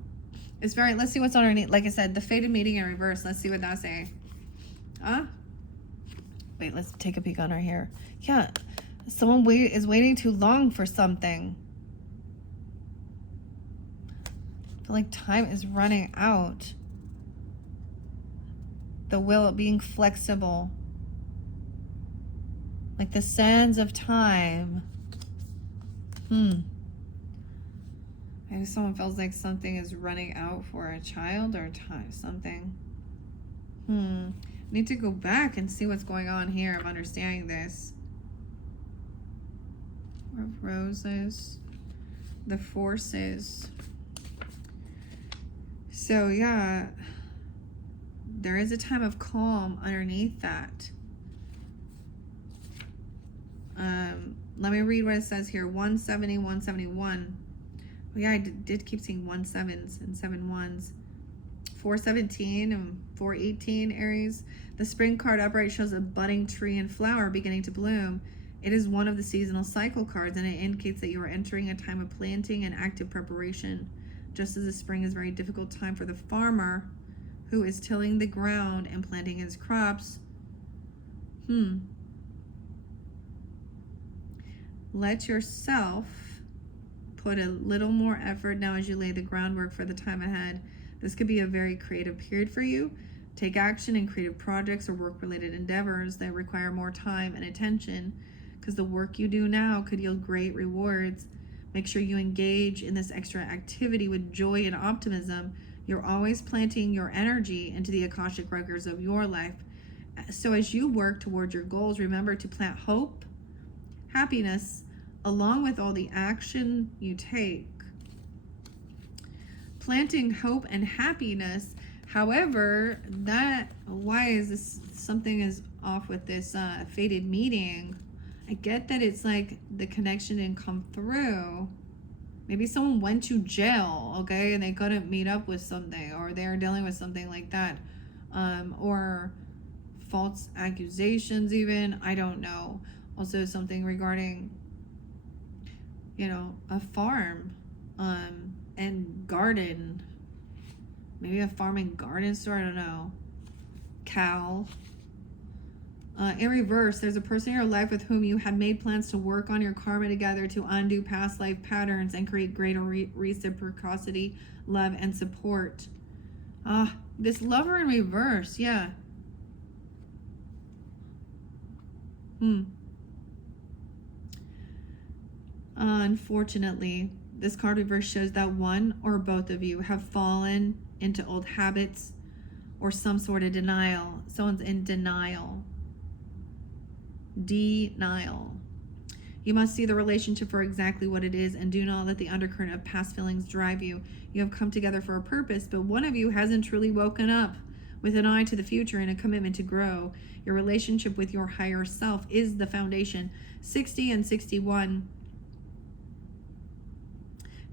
It's very, let's see what's underneath. Like I said, the fated meeting in reverse. Let's see what that's saying. Wait, let's take a peek on her here. Yeah, someone is waiting too long for something. I feel like time is running out. The will being flexible. Like the sands of time. Maybe someone feels like something is running out for a child or time, something. Need to go back and see what's going on here of understanding this. Of roses. The forces. So yeah, there is a time of calm underneath that. Let me read what it says here. 170, 171. Oh yeah, I did keep seeing 17s and 71s. 417 and 418, Aries. The spring card upright shows a budding tree and flower beginning to bloom. It is one of the seasonal cycle cards, and it indicates that you are entering a time of planting and active preparation. Just as the spring is a very difficult time for the farmer, who is tilling the ground and planting his crops. Let yourself put a little more effort now as you lay the groundwork for the time ahead. This could be a very creative period for you. Take action in creative projects or work-related endeavors that require more time and attention, because the work you do now could yield great rewards. Make sure you engage in this extra activity with joy and optimism. You're always planting your energy into the Akashic records of your life. So as you work towards your goals, remember to plant hope, happiness, along with all the action you take. Planting hope and happiness. However, why is this, something is off with this fated meeting? I get that it's like the connection didn't come through. Maybe someone went to jail, okay, and they couldn't meet up with something, or they're dealing with something like that. Or false accusations even, I don't know. Also something regarding, you know, a farm and garden. Maybe a farm and garden store, I don't know. Cow. In reverse, there's a person in your life with whom you had made plans to work on your karma together to undo past life patterns and create greater reciprocity, love, and support. This lover in reverse, yeah. Unfortunately, this card reverse shows that one or both of you have fallen into old habits or some sort of denial. Someone's in denial. Denial. You must see the relationship for exactly what it is and do not let the undercurrent of past feelings drive you. You have come together for a purpose, but one of you hasn't truly woken up with an eye to the future and a commitment to grow. Your relationship with your higher self is the foundation. 60 and 61.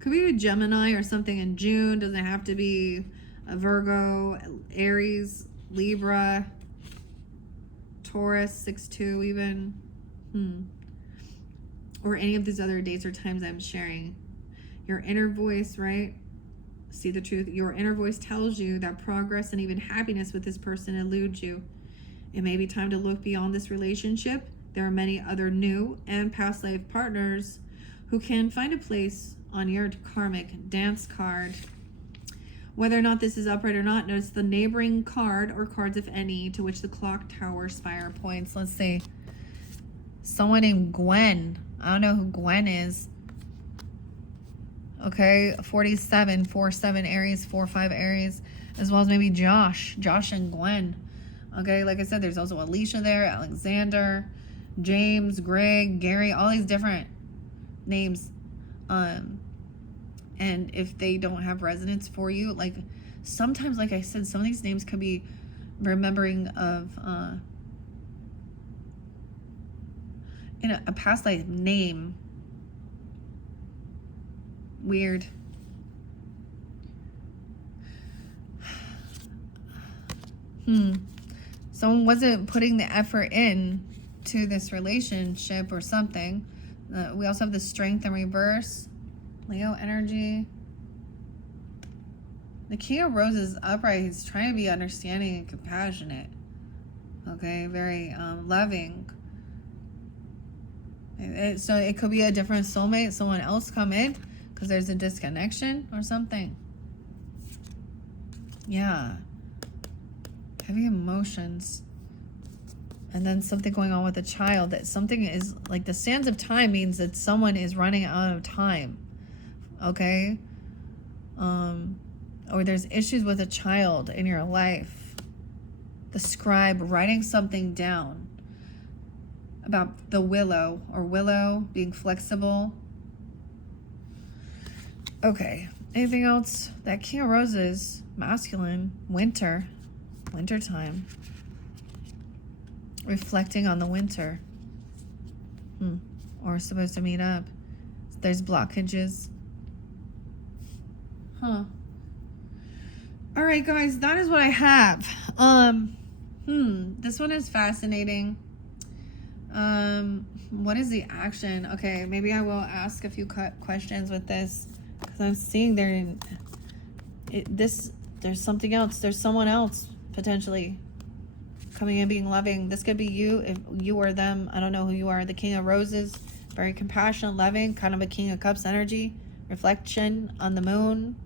Could be a Gemini or something in June. Doesn't have to be a Virgo, Aries, Libra, Taurus, 6-2 even. Or any of these other dates or times I'm sharing. Your inner voice, right? See the truth. Your inner voice tells you that progress and even happiness with this person eludes you. It may be time to look beyond this relationship. There are many other new and past life partners who can find a place on your karmic dance card. Whether or not this is upright or not, notice the neighboring card or cards, if any, to which the clock tower spire points. Let's see. Someone named Gwen. I don't know who Gwen is. Okay, 47, 4-7 Aries, 4-5 Aries, as well as maybe Josh and Gwen. Okay, like I said, there's also Alicia there, Alexander, James, Greg, Gary, all these different names. And if they don't have resonance for you, like sometimes, like I said, some of these names could be remembering of in a past life name. Weird. Someone wasn't putting the effort in to this relationship or something. We also have the strength in reverse. Leo energy. The King of Roses upright. He's trying to be understanding and compassionate. Okay, very loving. So it could be a different soulmate, someone else come in because there's a disconnection or something. Yeah. Heavy emotions. And then something going on with a child. That something is like the sands of time means that someone is running out of time. Okay? Or there's issues with a child in your life. The scribe writing something down about the willow or willow being flexible. Okay. Anything else? That King of Roses, masculine, winter time. Reflecting on the winter. Or supposed to meet up. There's blockages. All right, guys, that is what I have. This one is fascinating. What is the action? Okay, maybe I will ask a few questions with this because I'm seeing this there's something else. There's someone else potentially coming in being loving. This could be you, if you or them. I don't know who you are. The King of Roses, very compassionate, loving, kind of a King of Cups energy. Reflection on the moon.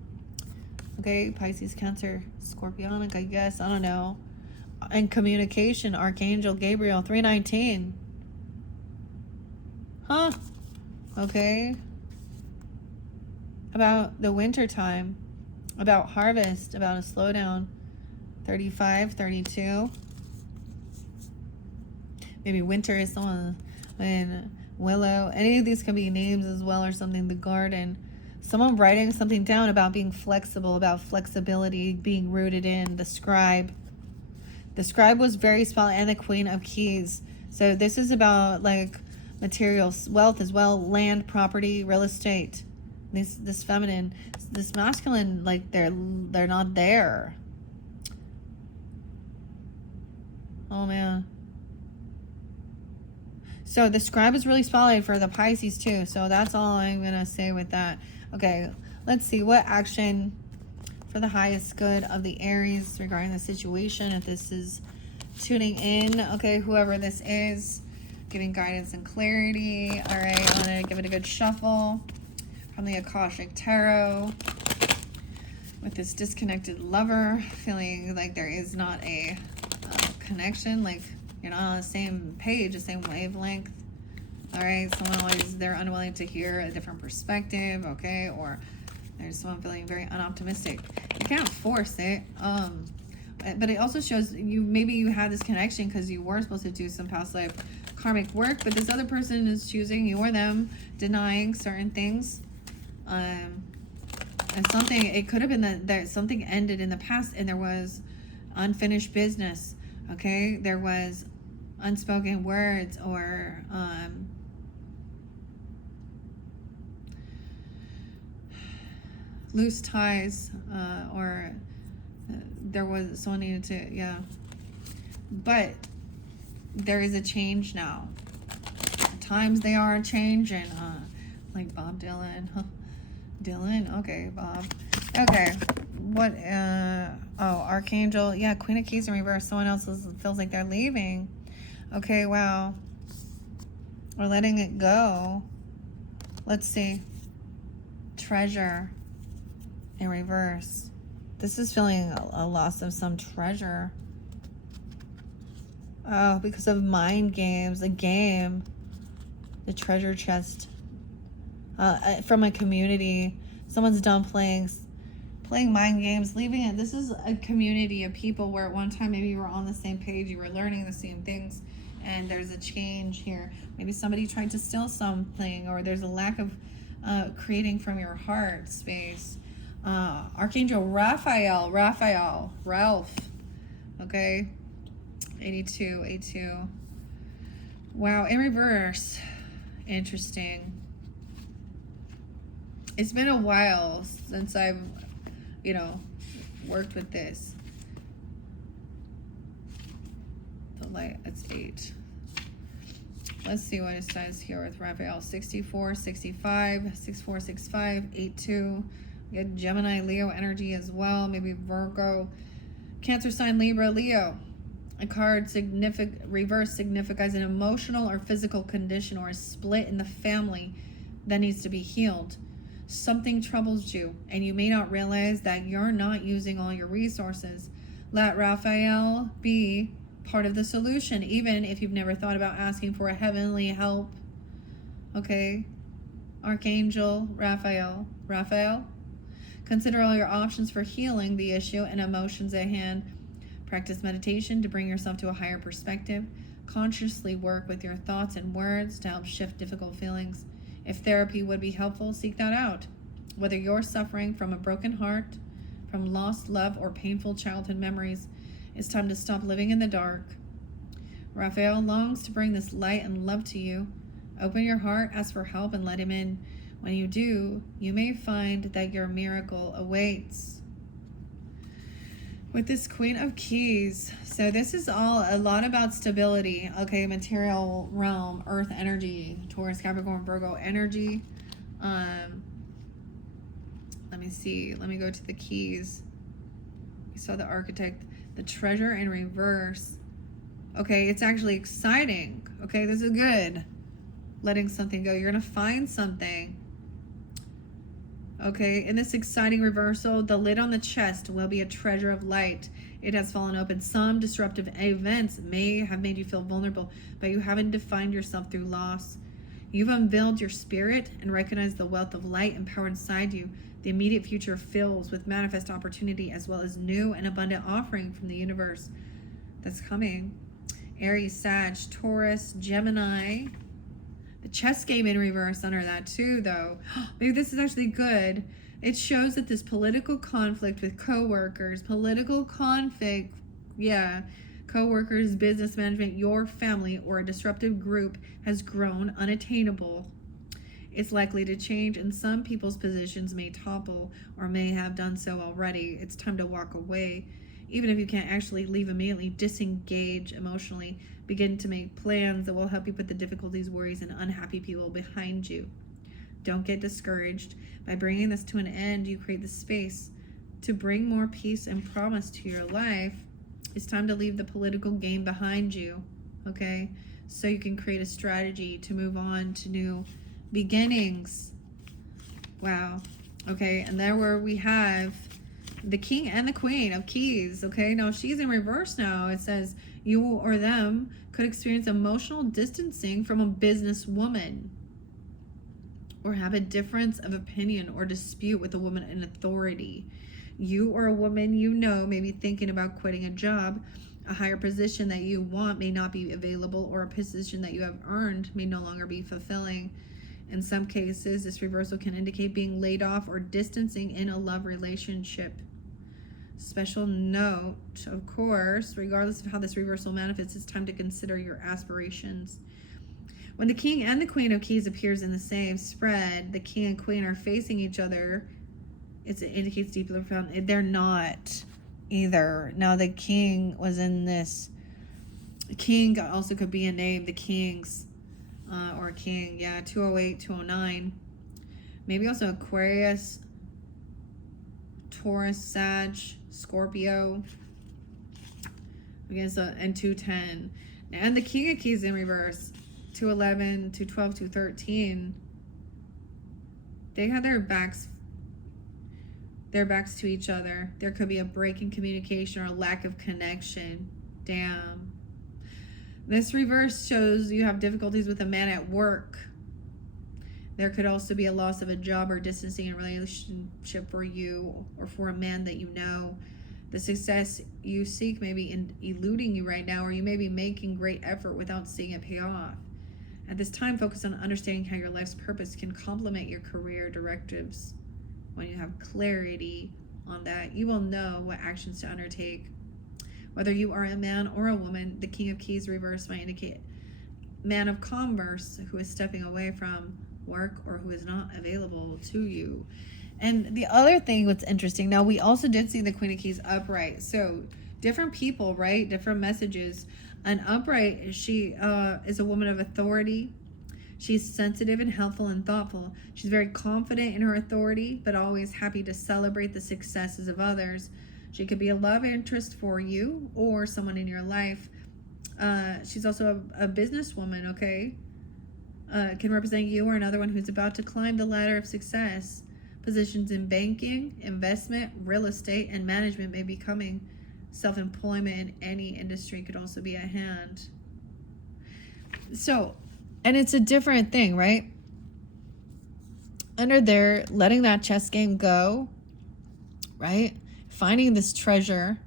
Okay, Pisces, Cancer, Scorpionic, I guess. I don't know. And communication, Archangel Gabriel, 319. Huh. Okay. About the winter time. About harvest. About a slowdown. 35, 32. Maybe winter is someone. And Willow. Any of these can be names as well or something. The garden. Someone writing something down about being flexible. About flexibility. Being rooted in. The scribe. The scribe was very small. And the Queen of Keys. So this is about like materials, wealth as well. Land, property, real estate. This feminine. This masculine, like they're not there. Oh man. So the scribe is really spotlighted for the Pisces too. So that's all I'm going to say with that. Okay, let's see. What action for the highest good of the Aries regarding the situation? If this is tuning in. Okay, whoever this is. Giving guidance and clarity. All right, I'm going to give it a good shuffle. From the Akashic Tarot. With this disconnected lover. Feeling like there is not a connection. Like you're not on the same page, the same wavelength. All right, someone always, they're unwilling to hear a different perspective, okay? Or there's someone feeling very unoptimistic. You can't force it. But it also shows you, maybe you had this connection because you were supposed to do some past life karmic work, but this other person is choosing, you or them, denying certain things. And something, it could have been that something ended in the past and there was unfinished business. Okay, there was unspoken words or loose ties, or there was someone needed to, yeah. But there is a change now. Times they are changing, like Bob Dylan. Huh? Dylan, okay, Bob. Okay, what? Oh, Archangel, yeah, Queen of Keys in reverse. Someone else feels like they're leaving. Okay, wow. We're letting it go. Let's see. Treasure in reverse. This is feeling a loss of some treasure. Oh, because of mind games, a game. The treasure chest. From a community. Someone's done playing mind games, leaving it. This is a community of people where at one time maybe you were on the same page, you were learning the same things, and there's a change here. Maybe somebody tried to steal something, or there's a lack of creating from your heart space. Archangel Ralph. Okay, 82. Wow, in reverse. Interesting. It's been a while since I've, worked with this. The light, it's 8. Let's see what it says here with Raphael. 64, 65, 64, 65, 82. We got Gemini, Leo energy as well. Maybe Virgo. Cancer sign, Libra, Leo. A card reverse signifies an emotional or physical condition or a split in the family that needs to be healed. Something troubles you, and you may not realize that you're not using all your resources. Let Raphael be part of the solution, even if you've never thought about asking for a heavenly help. Okay? Archangel Raphael. Consider all your options for healing the issue and emotions at hand. Practice meditation to bring yourself to a higher perspective. Consciously work with your thoughts and words to help shift difficult feelings. If therapy would be helpful, seek that out. Whether you're suffering from a broken heart, from lost love, or painful childhood memories, it's time to stop living in the dark. Raphael longs to bring this light and love to you. Open your heart, ask for help, and let him in. When you do, you may find that your miracle awaits. With this Queen of Keys, so this is a lot about stability, okay, material realm, earth energy, Taurus, Capricorn, Virgo energy. Let me see, let me go to the keys. We saw the architect, the treasure in reverse. Okay, it's actually exciting. Okay, this is good. Letting something go. You're going to find something. Okay, in this exciting reversal, the lid on the chest will be a treasure of light. It has fallen open. Some disruptive events may have made you feel vulnerable, but you haven't defined yourself through loss. You've unveiled your spirit and recognized the wealth of light and power inside you. The immediate future fills with manifest opportunity as well as new and abundant offering from the universe that's coming. Aries, Sag, Taurus, Gemini. The chess game in reverse under that too, though. Maybe this is actually good. It shows that this political conflict with co-workers, co-workers, business management, your family, or a disruptive group has grown unattainable. It's likely to change, and some people's positions may topple or may have done so already. It's time to walk away. Even if you can't actually leave immediately, disengage emotionally. Begin to make plans that will help you put the difficulties, worries, and unhappy people behind you. Don't get discouraged. By bringing this to an end, you create the space to bring more peace and promise to your life. It's time to leave the political game behind you, okay? So you can create a strategy to move on to new beginnings. Wow. Okay, and there where we have the King and the Queen of Keys, okay? Now, she's in reverse now. It says, you or them could experience emotional distancing from a businesswoman or have a difference of opinion or dispute with a woman in authority. You or a woman you know may be thinking about quitting a job. A higher position that you want may not be available, or a position that you have earned may no longer be fulfilling. In some cases, this reversal can indicate being laid off or distancing in a love relationship. Special note, of course, regardless of how this reversal manifests, it's time to consider your aspirations. When the King and the Queen of Keys appears in the same spread, the King and Queen are facing each other. It indicates deeply profound. They're not either. Now, the King was in this. King also could be a name, the Kings, or King, 208, 209. Maybe also Aquarius, Taurus, Sag, Scorpio. Again, so, and 210. And the King of Keys in reverse, 211, 212, 213. They have their backs to each other. There could be a break in communication or a lack of connection. Damn. This reverse shows you have difficulties with a man at work. There could also be a loss of a job or distancing in a relationship for you or for a man that you know. The success you seek may be eluding you right now, or you may be making great effort without seeing it pay off. At this time, focus on understanding how your life's purpose can complement your career directives. When you have clarity on that, you will know what actions to undertake. Whether you are a man or a woman, the King of Keys reverse might indicate man of commerce who is stepping away from work or who is not available to you. And the other thing what's interesting, now we also did see the Queen of Keys upright. So different people, right? Different messages. An upright, she is a woman of authority. She's sensitive and helpful and thoughtful. She's very confident in her authority, but always happy to celebrate the successes of others. She could be a love interest for you or someone in your life. She's also a businesswoman, okay? Can represent you or another one who's about to climb the ladder of success. Positions in banking, investment, real estate, and management may be coming. Self-employment in any industry could also be at hand. So, and it's a different thing, right? Under there, letting that chess game go, right? Finding this treasure,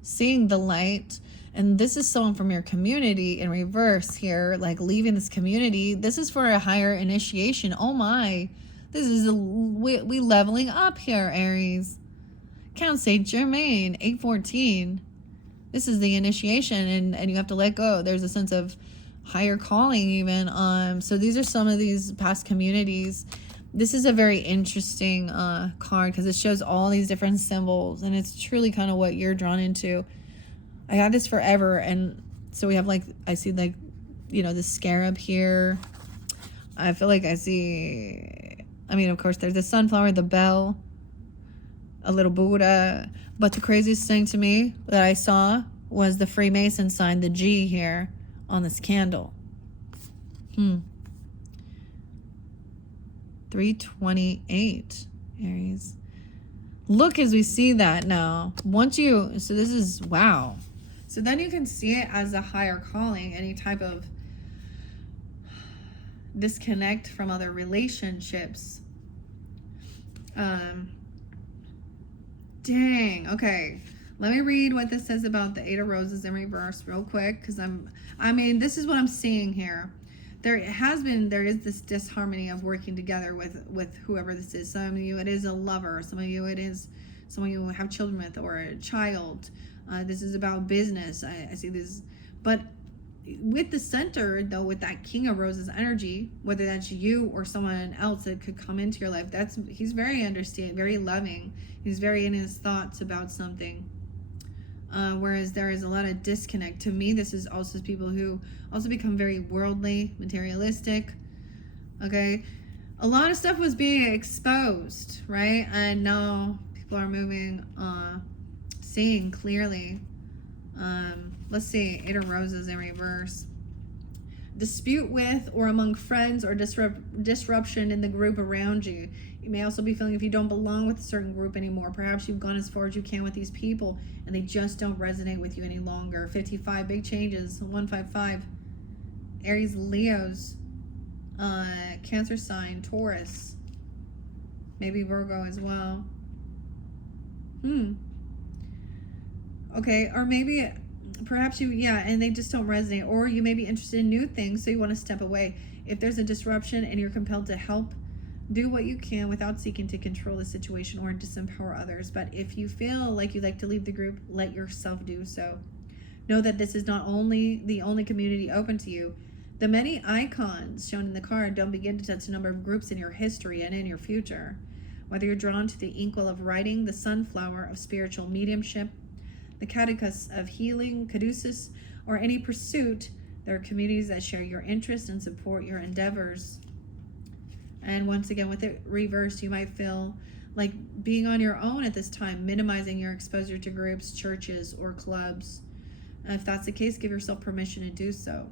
seeing the light. And this is someone from your community in reverse here, like leaving this community. This is for a higher initiation. Oh my, this is we leveling up here, Aries. Count Saint Germain, 814. This is the initiation, and you have to let go. There's a sense of higher calling even. So these are some of these past communities. This is a very interesting card because it shows all these different symbols, and it's truly kind of what you're drawn into. I had this forever, and so we have like, I see like, you know, the scarab here. I feel like I see, I mean, of course, there's the sunflower, the bell. a little Buddha. But the craziest thing to me that I saw was the Freemason sign, the G here on this candle. 328, Aries. Look as we see that now. Once you, so this is, wow. So then you can see it as a higher calling, any type of disconnect from other relationships. Dang, okay. Let me read what this says about the Eight of Roses in reverse real quick, because I mean, this is what I'm seeing here. There is this disharmony of working together with whoever this is. Some of you, it is a lover. Some of you, it is someone you have children with or a child. This is about business. I see this. But with the center, though, with that King of Roses energy, whether that's you or someone else that could come into your life, he's very understanding, very loving. He's very in his thoughts about something. Whereas there is a lot of disconnect. To me, this is also people who also become very worldly, materialistic. Okay, a lot of stuff was being exposed, right? And now people are moving, seeing clearly. Let's see, Eight of Roses in reverse. Dispute with or among friends or disruption in the group around you. You may also be feeling if you don't belong with a certain group anymore. Perhaps you've gone as far as you can with these people and they just don't resonate with you any longer. 55, big changes. 155. Aries, Leos. Cancer sign, Taurus. Maybe Virgo as well. Okay, or maybe perhaps you, and they just don't resonate. Or you may be interested in new things, so you want to step away. If there's a disruption and you're compelled to help, do what you can without seeking to control the situation or disempower others. But if you feel like you'd like to leave the group, let yourself do so. Know that this is not only the only community open to you. The many icons shown in the card don't begin to touch the number of groups in your history and in your future. Whether you're drawn to the inkwell of writing, the sunflower of spiritual mediumship, the caduceus of healing, caduceus, or any pursuit, there are communities that share your interests and support your endeavors. And once again, with it reversed, you might feel like being on your own at this time, minimizing your exposure to groups, churches, or clubs. And if that's the case, give yourself permission to do so.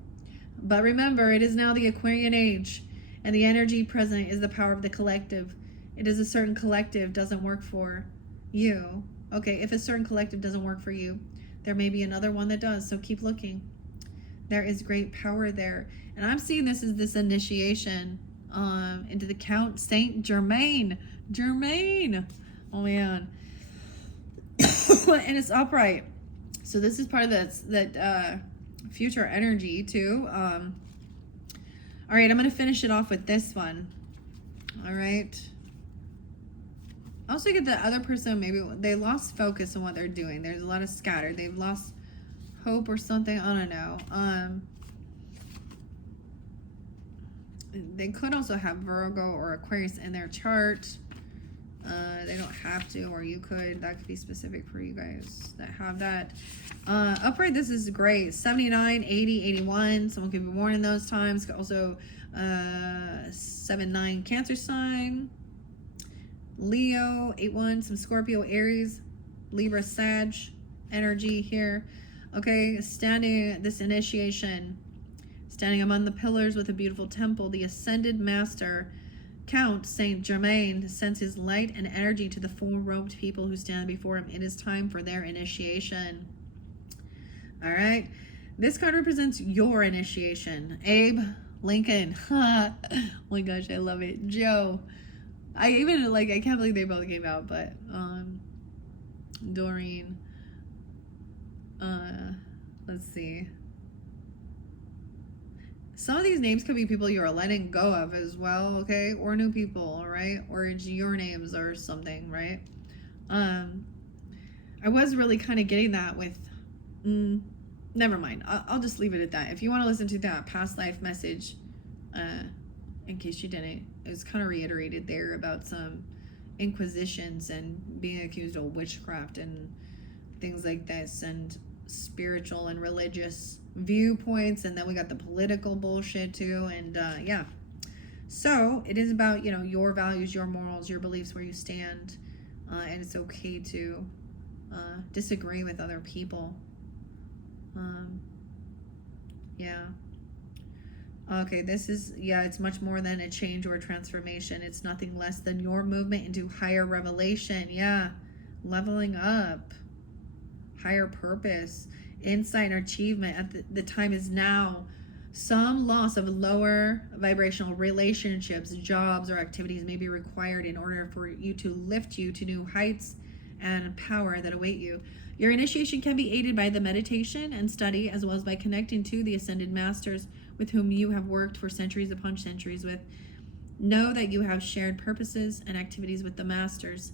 But remember, it is now the Aquarian age, and the energy present is the power of the collective. It is a certain collective doesn't work for you. Okay, if a certain collective doesn't work for you, there may be another one that does, so keep looking. There is great power there. And I'm seeing this as this initiation into the Count Saint Germain. Oh man. And it's upright. So this is part of that future energy too. All right, I'm going to finish it off with this one. All right. Also get the other person, maybe they lost focus on what they're doing. There's a lot of scattered. They've lost hope or something. I don't know. They could also have Virgo or Aquarius in their chart. They don't have to, or you could. That could be specific for you guys that have that. Upright, this is great. 79, 80, 81. Someone could be born in those times. Also, 7-9 Cancer sign. Leo, 8-1, some Scorpio, Aries, Libra, Sag energy here. Okay, standing, this initiation, standing among the pillars with a beautiful temple, the ascended master, Count Saint Germain, sends his light and energy to the full-robed people who stand before him. It is time for their initiation. All right, this card represents your initiation. Abe, Lincoln, oh my gosh, I love it. Joe, I can't believe they both came out, but Doreen, let's see. Some of these names could be people you're letting go of as well, okay? Or new people, all right? Or it's your names or something, right? I was really kind of getting that with, never mind. I'll just leave it at that. If you want to listen to that past life message, in case you didn't, it was kind of reiterated there about some inquisitions and being accused of witchcraft and things like this, and spiritual and religious viewpoints, and then we got the political bullshit too, and yeah. So it is about, your values, your morals, your beliefs, where you stand, and it's okay to disagree with other people. Yeah. Okay, this is, yeah, it's much more than a change or a transformation. It's nothing less than your movement into higher revelation. Yeah, leveling up, higher purpose, insight, and achievement. At the time is now. Some loss of lower vibrational relationships, jobs, or activities may be required in order for you to lift you to new heights and power that await you. Your initiation can be aided by the meditation and study, as well as by connecting to the ascended masters with whom you have worked for centuries upon centuries with. Know that you have shared purposes and activities with the masters,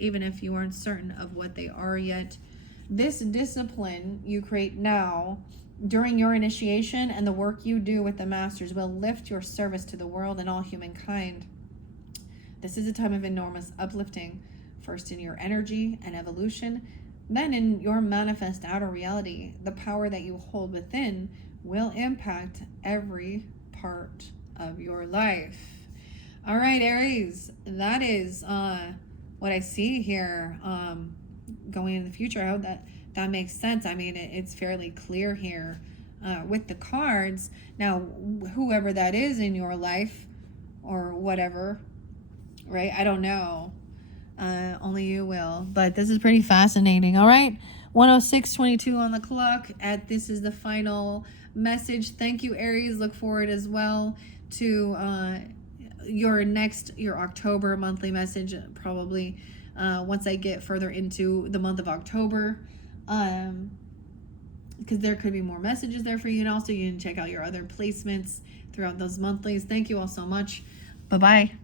even if you aren't certain of what they are yet. This discipline you create now during your initiation and the work you do with the masters will lift your service to the world and all humankind. This is a time of enormous uplifting, first in your energy and evolution, then in your manifest outer reality. The power that you hold within will impact every part of your life. All right, Aries, that is what I see here going in the future. I hope that makes sense. I mean, it's fairly clear here with the cards. Now, whoever that is in your life or whatever, right? I don't know. Only you will. But this is pretty fascinating. All right. 106:22 on the clock. This is the final message. Thank you, Aries. Look forward as well to your October monthly message, probably once I get further into the month of October, because there could be more messages there for you, and also you can check out your other placements throughout those monthlies. Thank you all so much. Bye-bye.